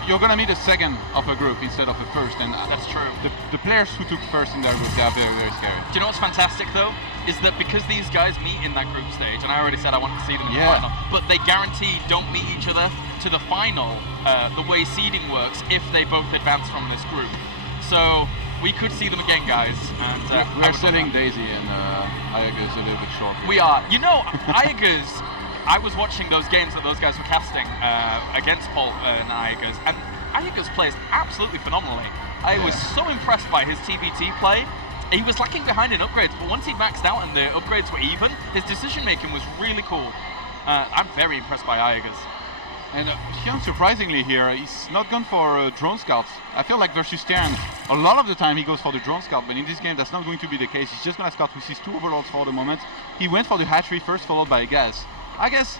you're going to meet a second of a group instead of a first, and that's true. The players who took first in their group, they are very, very scary. Do you know what's fantastic, though? Is that because these guys meet in that group stage, and I already said I want to see them in the final, but they guaranteed don't meet each other to the final, the way seeding works, if they both advance from this group. So we could see them again, guys. And we're sending Daisy and Iagers a little bit short. We are. You know, Iagers, I was watching those games that those guys were casting against Polt and Iagers, and Iagers plays absolutely phenomenally. I was so impressed by his TBT play. He was lacking behind in upgrades, but once he maxed out and the upgrades were even, his decision making was really cool. I'm very impressed by Iagers. And HyuN, surprisingly here, he's not gone for drone scouts. I feel like versus Terran, a lot of the time he goes for the drone scout, but in this game that's not going to be the case. He's just going to scout with his 2 overlords for the moment. He went for the hatchery first, followed by a gas. I guess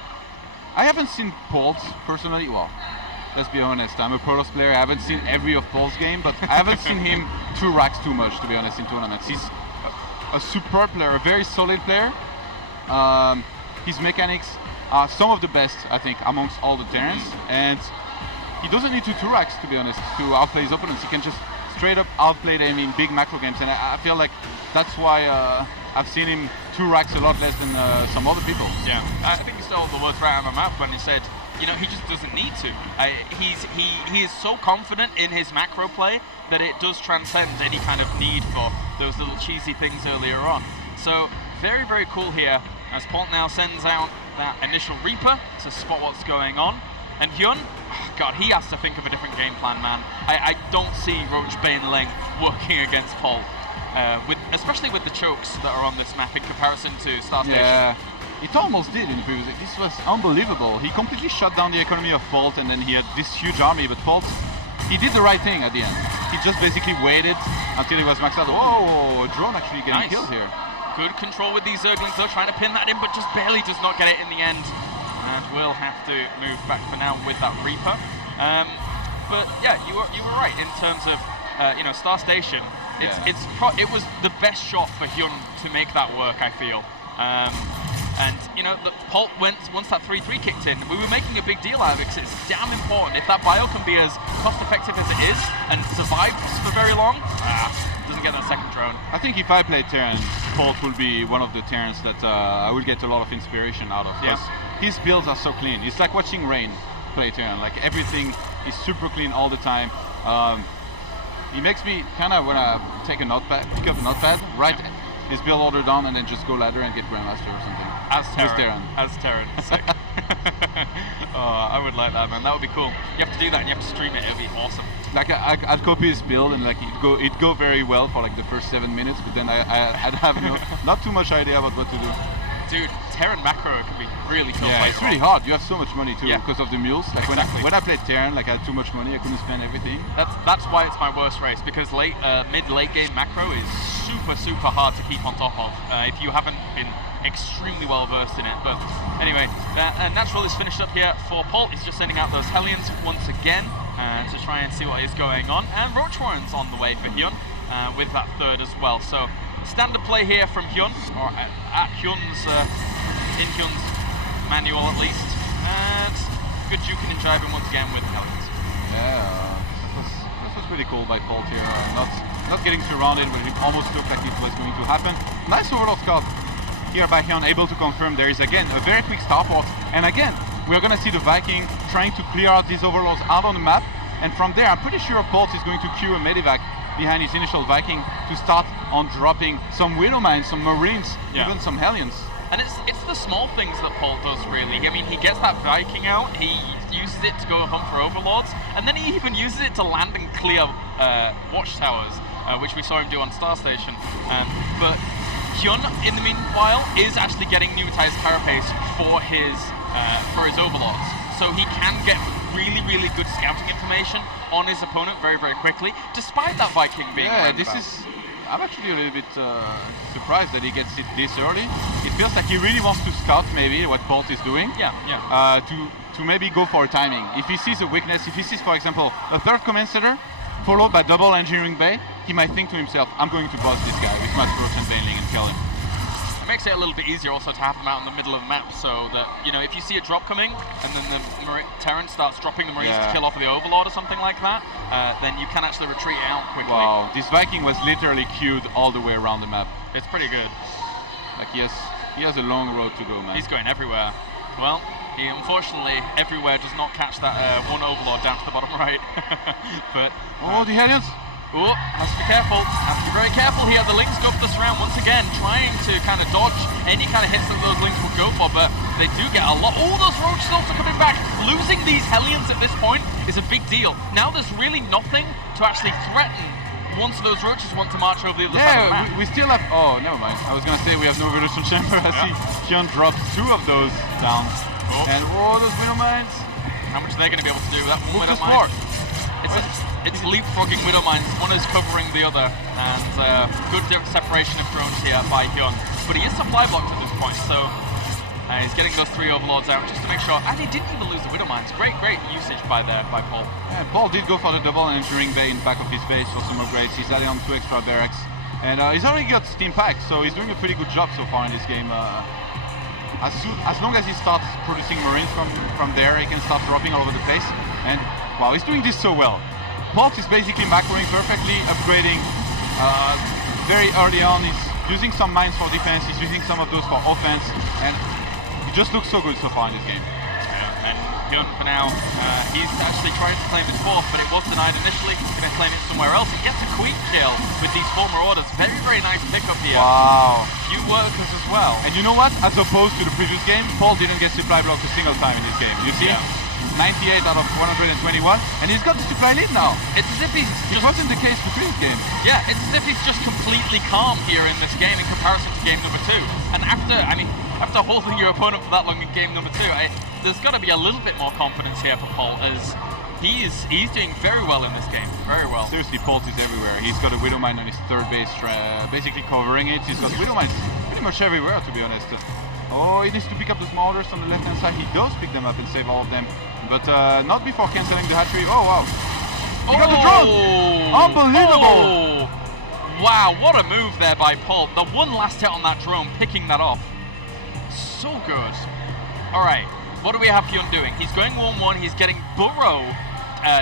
I haven't seen Polt personally. Well, let's be honest, I'm a Protoss player. I haven't seen every of Polt's game, but I haven't seen him 2 racks too much, to be honest, in tournaments. He's a superb player, a very solid player. His mechanics are some of the best, I think, amongst all the Terrans, and he doesn't need to 2 racks, to be honest, to outplay his opponents. He can just straight up outplay them in big macro games, and I feel like that's why I've seen him 2 racks a lot less than some other people. Yeah, I think he stole the words right out of my mouth when he said, you know, he just doesn't need to. He is so confident in his macro play that it does transcend any kind of need for those little cheesy things earlier on. So very, very cool here, as Polt now sends out that initial Reaper to spot what's going on. And HyuN, oh God, he has to think of a different game plan, man. I don't see Roach Bane Length working against Polt, especially with the chokes that are on this map in comparison to Star Station. Yeah, it almost did in the previous. This was unbelievable. He completely shut down the economy of Polt, and then he had this huge army, but Polt, he did the right thing at the end. He just basically waited until he was maxed out. Whoa, a drone actually getting killed here. Good control with these Zerglings though, trying to pin that in, but just barely does not get it in the end. And we'll have to move back for now with that Reaper. But yeah, you were right in terms of Star Station. It was the best shot for HyuN to make that work, I feel. And the Polt once that 3-3 kicked in, we were making a big deal out of it because it's damn important. If that bio can be as cost effective as it is and survives for very long, doesn't get that second drone. I think if I play Terran, Polt will be one of the Terrans that I will get a lot of inspiration out of. Yeah. His builds are so clean. It's like watching Rain play Terran. Like everything is super clean all the time. He makes me kind of, when I pick up a notepad, write his build order down and then just go ladder and get Grandmaster or something. As Terran. Sick. Oh, I would like that, man. That would be cool. You have to do that and you have to stream it. It would be awesome. Like I'd copy his build and like it'd go very well for like the first 7 minutes, but then I'd have not too much idea about what to do. Dude, Terran macro can be really cool. Yeah, it's really hard. You have so much money too because of the mules. Like exactly. when I played Terran, like I had too much money. I couldn't spend everything. That's why it's my worst race, because mid-late game macro is super hard to keep on top of if you haven't been extremely well versed in it. But anyway, Natural is finished up here for Polt. He's just sending out those Hellions once again to try and see what is going on. And Roach Warren's on the way for HyuN with that third as well. So standard play here from HyuN, or at HyuN's, in HyuN's manual at least. And good juking and jiving once again with Hellions. Yeah, this was pretty cool by Polt here. Not getting surrounded, but it almost looked like it was going to happen. Nice overall scout here by HyuN, able to confirm there is again a very quick starport. And again, we're going to see the Viking trying to clear out these overlords out on the map. And from there, I'm pretty sure Polt is going to queue a medivac behind his initial Viking to start on dropping some Widow Mines, some Marines, even some Hellions. And it's the small things that Polt does, really. I mean, he gets that Viking out, he uses it to go hunt for overlords, and then he even uses it to land and clear watchtowers, which we saw him do on Star Station. But HyuN, in the meanwhile, is actually getting pneumatized carapace for his overlords. So he can get really good scouting information on his opponent very quickly, despite that Viking being I'm actually a little bit surprised that he gets it this early. It feels like he really wants to scout maybe what Polt is doing. To maybe go for a timing. If he sees a weakness, if he sees, for example, a third command center followed by double engineering bay, he might think to himself, I'm going to boss this guy with my Scorch and Baneling and kill him. It makes it a little bit easier also to have them out in the middle of the map, so that, if you see a drop coming and then the Terran starts dropping the Marines to kill off the Overlord or something like that, then you can actually retreat out quickly. Wow, this Viking was literally queued all the way around the map. It's pretty good. Like he has a long road to go, man. He's going everywhere. Well, he unfortunately everywhere does not catch that one Overlord down to the bottom right. But the Hellions! Oh, has to be careful. Has to be very careful here. The Lings go for this round once again, trying to kind of dodge any kind of hits that those Lings will go for, but they do get a lot. Oh, those Roaches also coming back. Losing these Hellions at this point is a big deal. Now there's really nothing to actually threaten once those Roaches want to march over the other side of the map. We still have... Oh, never mind. I was going to say we have no Evolution Chamber. I see HyuN drops 2 of those down. And those Widow Mines. How much are they going to be able to do with that Move Widow the Mine? It's leapfrogging Widow Mines. One is covering the other, and good separation of drones here by HyuN. But he is supply blocked at this point, so he's getting those 3 Overlords out just to make sure. And he didn't even lose the Widow Mines. Great usage by Polt. Yeah, Polt did go for the double engineering bay in back of his base for some upgrades. He's adding on 2 extra barracks, and he's already got steam packed, so he's doing a pretty good job so far in this game. As long as he starts producing Marines from there, he can start dropping all over the place. And wow, he's doing this so well. Polt is basically macroing perfectly, upgrading very early on. He's using some mines for defense, he's using some of those for offense, and it just looks so good so far in this game. Yeah, and HyuN for now, he's actually trying to claim his 4th, but it was denied initially. He's going to claim it somewhere else. He gets a Queen kill with these former orders. Very nice pickup here. Wow. Few workers as well. And you know what? As opposed to the previous game, Polt didn't get supply blocked a single time in this game. You see? 98 out of 121, and he's got the supply lead now. It's as if it wasn't the case for previous game. Yeah, it's as if he's just completely calm here in this game in comparison to game number 2. And after holding your opponent for that long in game number 2, there's got to be a little bit more confidence here for Polt, as he's doing very well in this game, very well. Seriously, Polt is everywhere. He's got a Widow Mine on his 3rd base, basically covering it. He's got Widow Mines pretty much everywhere, to be honest. Oh, he needs to pick up the small orders on the left-hand side. He does pick them up and save all of them, but not before cancelling the hatchery. Oh, wow. He got the drone! Unbelievable! Oh. Wow, what a move there by Polt. The one last hit on that drone, picking that off. So good. All right, what do we have HyuN doing? He's going 1-1, he's getting Burrow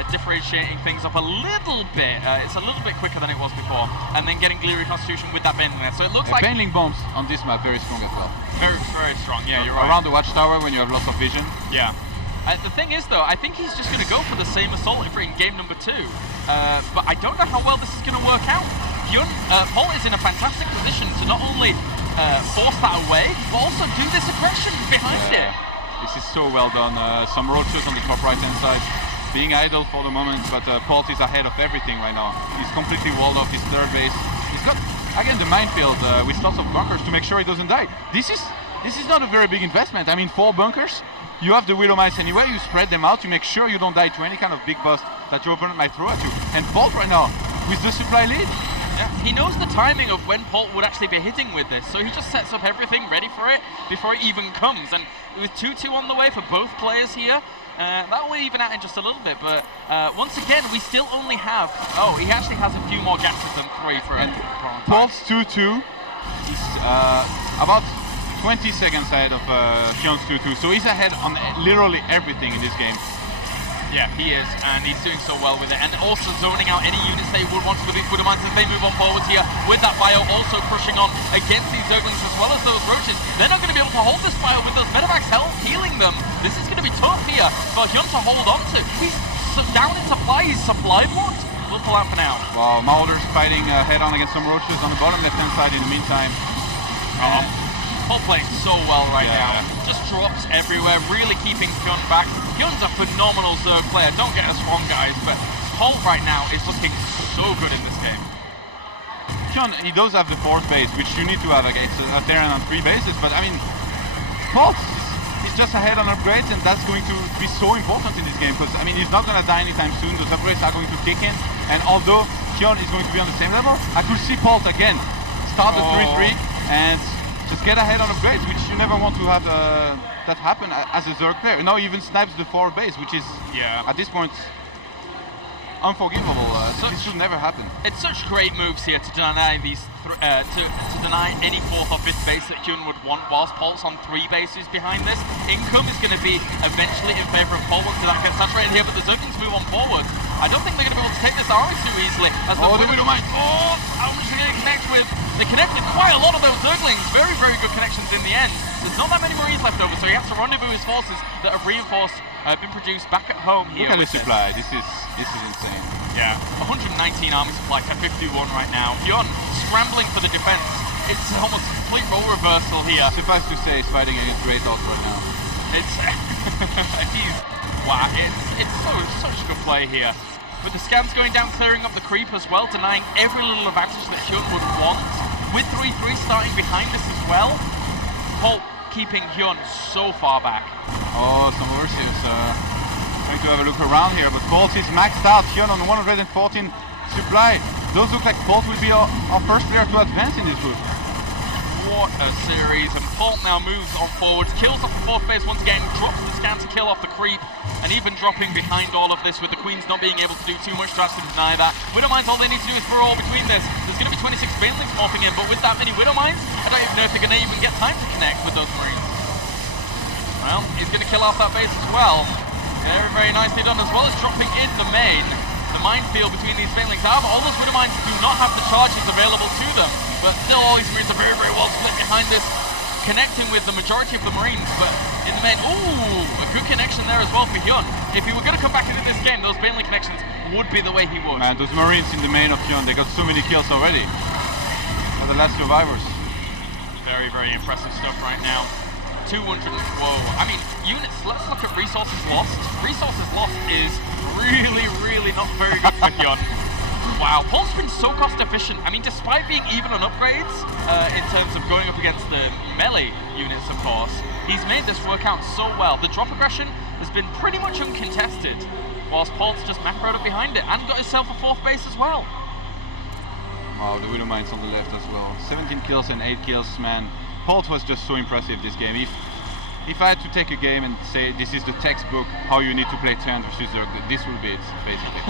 differentiating things up a little bit. It's a little bit quicker than it was before. And then getting Gliry Constitution with that Baneling there. So it looks like... Baneling bombs on this map, very strong as well. Very, very strong, yeah, you're right. Around the watchtower when you have lots of vision. Yeah. The thing is, though, I think he's just going to go for the same assault in game number 2. But I don't know how well this is going to work out. Polt is in a fantastic position to not only force that away, but also do this aggression behind it. This is so well done. Some roaches on the top right-hand side. Being idle for the moment, but Polt is ahead of everything right now. He's completely walled off his third base. He's got, again, the minefield with lots of bunkers to make sure he doesn't die. This is not a very big investment. I mean, 4 bunkers. You have the Widow Mines anyway, you spread them out, you make sure you don't die to any kind of big bust that your opponent might throw at you. And Polt right now, with the supply lead. Yeah, he knows the timing of when Polt would actually be hitting with this, so he just sets up everything ready for it before it even comes. And with 2-2 on the way for both players here, that will even out in just a little bit. But once again, we still only have... Oh, he actually has a few more gases than 3 for him. Polt's 2-2 is about 20 seconds ahead of HyuN's 2-2, so he's ahead on literally everything in this game. Yeah, he is, and he's doing so well with it, and also zoning out any units they would want with these Widow Mines as they move on forwards here, with that bio also pushing on against these Zerglings as well as those roaches. They're not going to be able to hold this bio with those Medivacs health healing them. This is going to be tough here for HyuN to hold on to. He's down in supply, his supply port will pull out for now. Wow, Mauler's fighting head-on against some roaches on the bottom left-hand side in the meantime. Polt playing so well right now. Just drops everywhere, really keeping HyuN back. HyuN's a phenomenal Zerg player, don't get us wrong guys, but Polt right now is looking so good in this game. HyuN, he does have the 4th base, which you need to have against a Terran on 3 bases, but I mean, Polt is just ahead on upgrades, and that's going to be so important in this game, because I mean, he's not going to die anytime soon, those upgrades are going to kick in, and although HyuN is going to be on the same level, I could see Polt again start the 3-3 and just get ahead on upgrades, which you never want to have that happen as a Zerg player. Now he even snipes the 4th base, which is, at this point, unforgivable. This should never happen. It's such great moves here to deny these, to deny any 4th or 5th base that HyuN would want, whilst Polt's on 3 bases behind this. Income is going to be eventually in favour of Polt once that gets saturated here, but the Zerglings move on forward. I don't think they're going to be able to take this army too easily. As the Widow Mines, how much are they going to connect with? They connected quite a lot of those Zerglings. Very, very good connections in the end. There's not that many Marines left over, so he has to rendezvous his forces that have reinforced, been produced back at home here. Look at the supply. This is insane. Yeah, 119 army supply to 51 right now. HyuN scrambling for the defense. It's almost a complete role reversal here. Suffice to say, he's fighting against Great Odds right now. It's wow, it's such good play here. With the scans going down, clearing up the creep as well, denying every little advantage that HyuN would want. With 3-3 starting behind us as well. Polt keeping HyuN so far back. Oh, some overseers trying to have a look around here, but Polt is maxed out. HyuN on 114 supply. Those look like Polt will be our first player to advance in this group. What a series, and Polt now moves on forwards, kills off the 4th base once again, drops the scan to kill off the creep, and even dropping behind all of this with the Queens not being able to do too much to actually deny that. Widow Mines, all they need to do is throw all between this. There's going to be 26 Banelings morphing in, but with that many Widow Mines, I don't even know if they're going to even get time to connect with those Marines. Well, he's going to kill off that base as well. Very, very nicely done, as well as dropping in the main. The minefield between these Banelings. However, all those Widow Mines do not have the charges available to them, but still all these Marines are very, very well split behind this, connecting with the majority of the Marines, but in the main, a good connection there as well for HyuN. If he were going to come back into this game, those Baneling connections would be the way he would. Man, those Marines in the main of HyuN, they got so many kills already. Are the last survivors. Very, very impressive stuff right now. 200, whoa. I mean, units, let's look at resources lost. Resources lost is really, really not very good for HyuN. Wow, Polt's been so cost efficient. I mean, despite being even on upgrades, in terms of going up against the melee units, of course, he's made this work out so well. The drop aggression has been pretty much uncontested, whilst Polt's just macroed up behind it and got himself a 4th base as well. Wow, the Widow Mines on the left as well. 17 kills and 8 kills, man. Polt was just so impressive this game. if I had to take a game and say this is the textbook how you need to play Tian versus Zerg, this will be it, basically.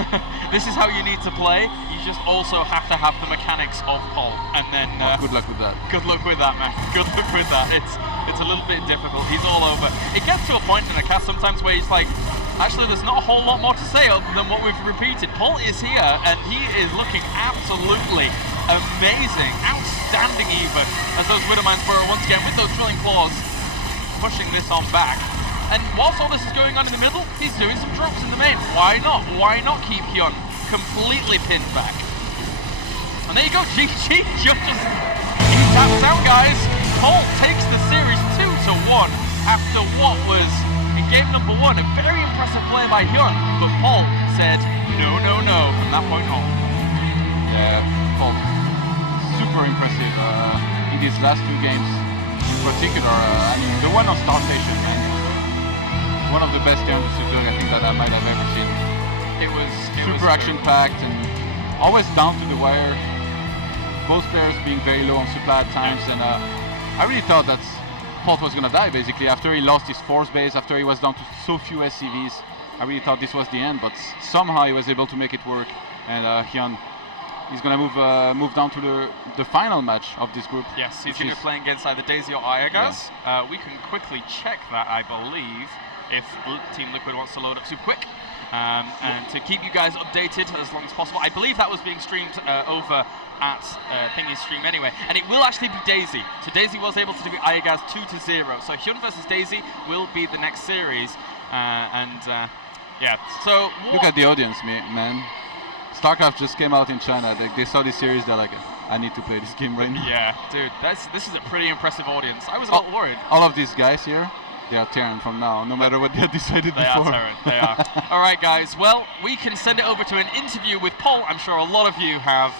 This is how you need to play. You just also have to have the mechanics of Polt, and then good luck with that. Good luck with that, man. Good luck with that. It's a little bit difficult. He's all over. It gets to a point in a cast sometimes where he's like, actually, there's not a whole lot more to say other than what we've repeated. Polt is here, and he is looking absolutely amazing, outstanding even, as those Widowmines Burrow once again with those drilling claws, pushing this on back. And whilst all this is going on in the middle, he's doing some drops in the main. Why not? Why not keep HyuN completely pinned back? And there you go, GG, just he taps out, guys. Polt takes the series 2-1 after what was, in game number 1, a very impressive play by HyuN, but Polt said no, no, no from that point on. Yeah, Polt, super impressive in these last 2 games. In particular, I mean, the one on Star Station, man, one of the best Tian versus Zerg I think that I might have ever seen. It was super action-packed and always down to the wire. Both players being very low on supply at times, and I really thought that Polt was gonna die basically after he lost his force base, after he was down to so few SCVs. I really thought this was the end, but somehow he was able to make it work, and HyuN is going to move down to the final match of this group. Yes, he's going to be playing against either Daisy or Iagaz. Yeah. We can quickly check that, I believe, if Team Liquid wants to load up super quick. And to keep you guys updated as long as possible. I believe that was being streamed over at Thingy's stream anyway. And it will actually be Daisy. So Daisy was able to do Iagaz 2-0. So HyuN versus Daisy will be the next series. Yeah, so... Look at the audience, man. StarCraft just came out in China. They saw this series, they're like, I need to play this game right now. Yeah, dude, this is a pretty impressive audience. I was a little worried. All of these guys here, they are Terran from now, no matter what they have decided before. They are Terran, they are. All right, guys, well, we can send it over to an interview with Polt. I'm sure a lot of you have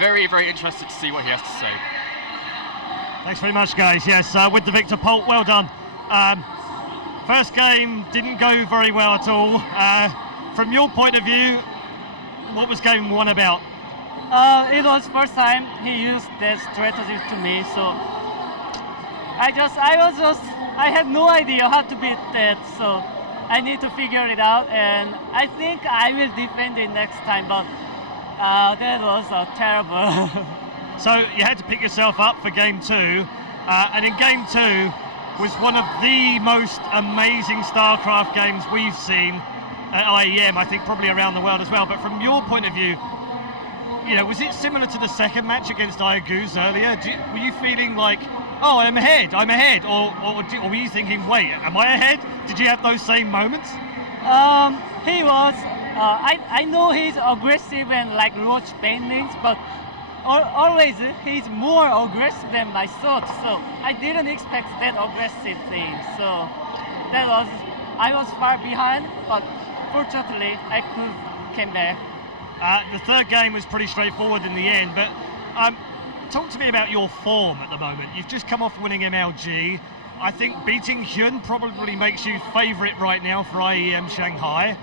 very, very interested to see what he has to say. Thanks very much, guys. Yes, with the victor, Polt, well done. First game didn't go very well at all. From your point of view, what was game 1 about? It was first time he used that strategy to me, so I had no idea how to beat that, so I need to figure it out, and I think I will defend it next time, but that was terrible. So you had to pick yourself up for game 2, and in game 2 was one of the most amazing StarCraft games we've seen at IEM, I think probably around the world as well. But from your point of view, you know, was it similar to the second match against Iaguz earlier? Were you feeling like, oh, I'm ahead, or were you thinking, wait, am I ahead? Did you have those same moments? He was, I know he's aggressive and like roach bandits, but always he's more aggressive than I thought, so I didn't expect that aggressive thing. So I was far behind, but fortunately I came back. The third game was pretty straightforward in the end, but talk to me about your form at the moment. You've just come off winning MLG. I think beating HyuN probably makes you favourite right now for IEM Shanghai.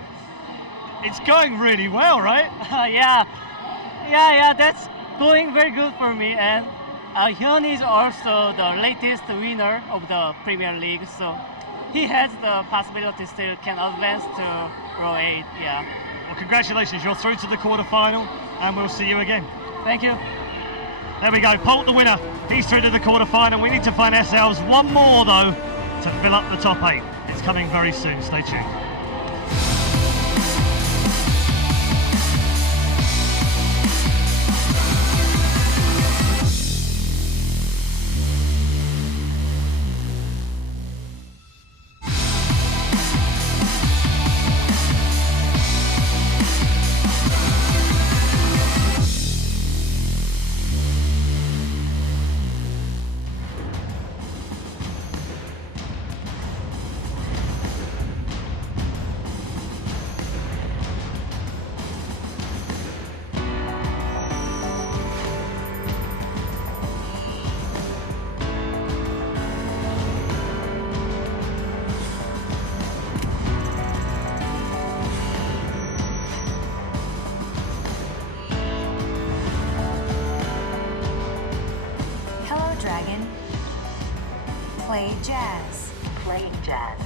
It's going really well, right? Yeah, that's going very good for me, and HyuN is also the latest winner of the Premier League, so he has the possibility still can advance to Row 8, yeah. Well, congratulations, you're through to the quarterfinal, and we'll see you again. Thank you. There we go, Polt the winner. He's through to the quarterfinal. We need to find ourselves one more, though, to fill up the top 8. It's coming very soon, stay tuned. Dragon, play jazz. Playing jazz.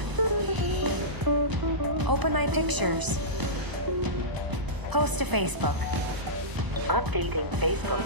Open my pictures. Post to Facebook. Updating Facebook.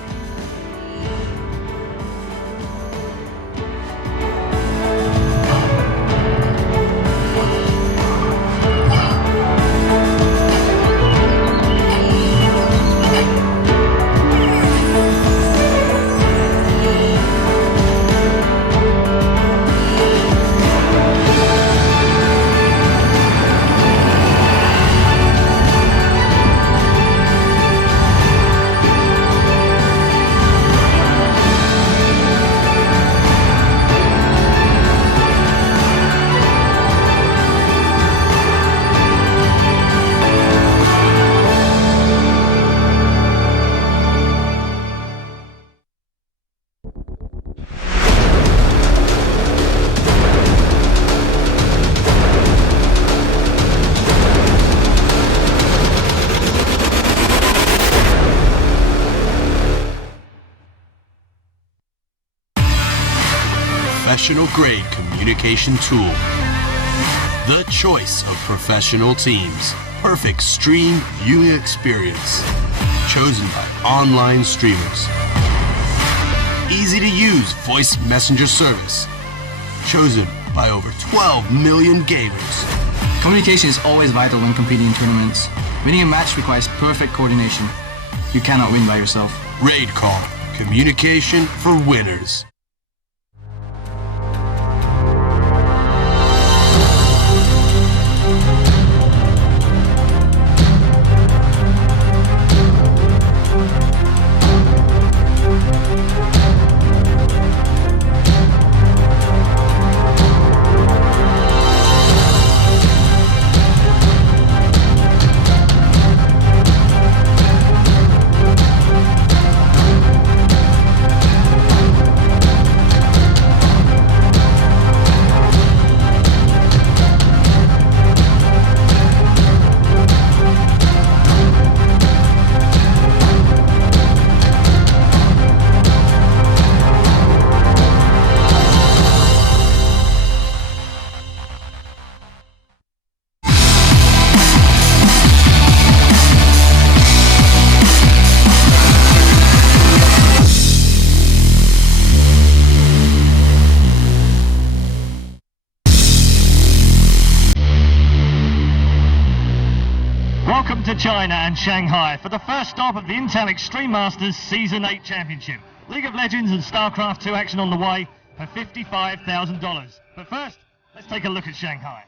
Professional grade communication tool. The choice of professional teams. Perfect stream viewing experience. Chosen by online streamers. Easy to use voice messenger service. Chosen by over 12 million gamers. Communication is always vital when competing in tournaments. Winning a match requires perfect coordination. You cannot win by yourself. Raid Call. Communication for winners. Welcome to China and Shanghai for the first stop of the Intel Extreme Masters Season 8 Championship. League of Legends and StarCraft 2 action on the way for $55,000. But first, let's take a look at Shanghai.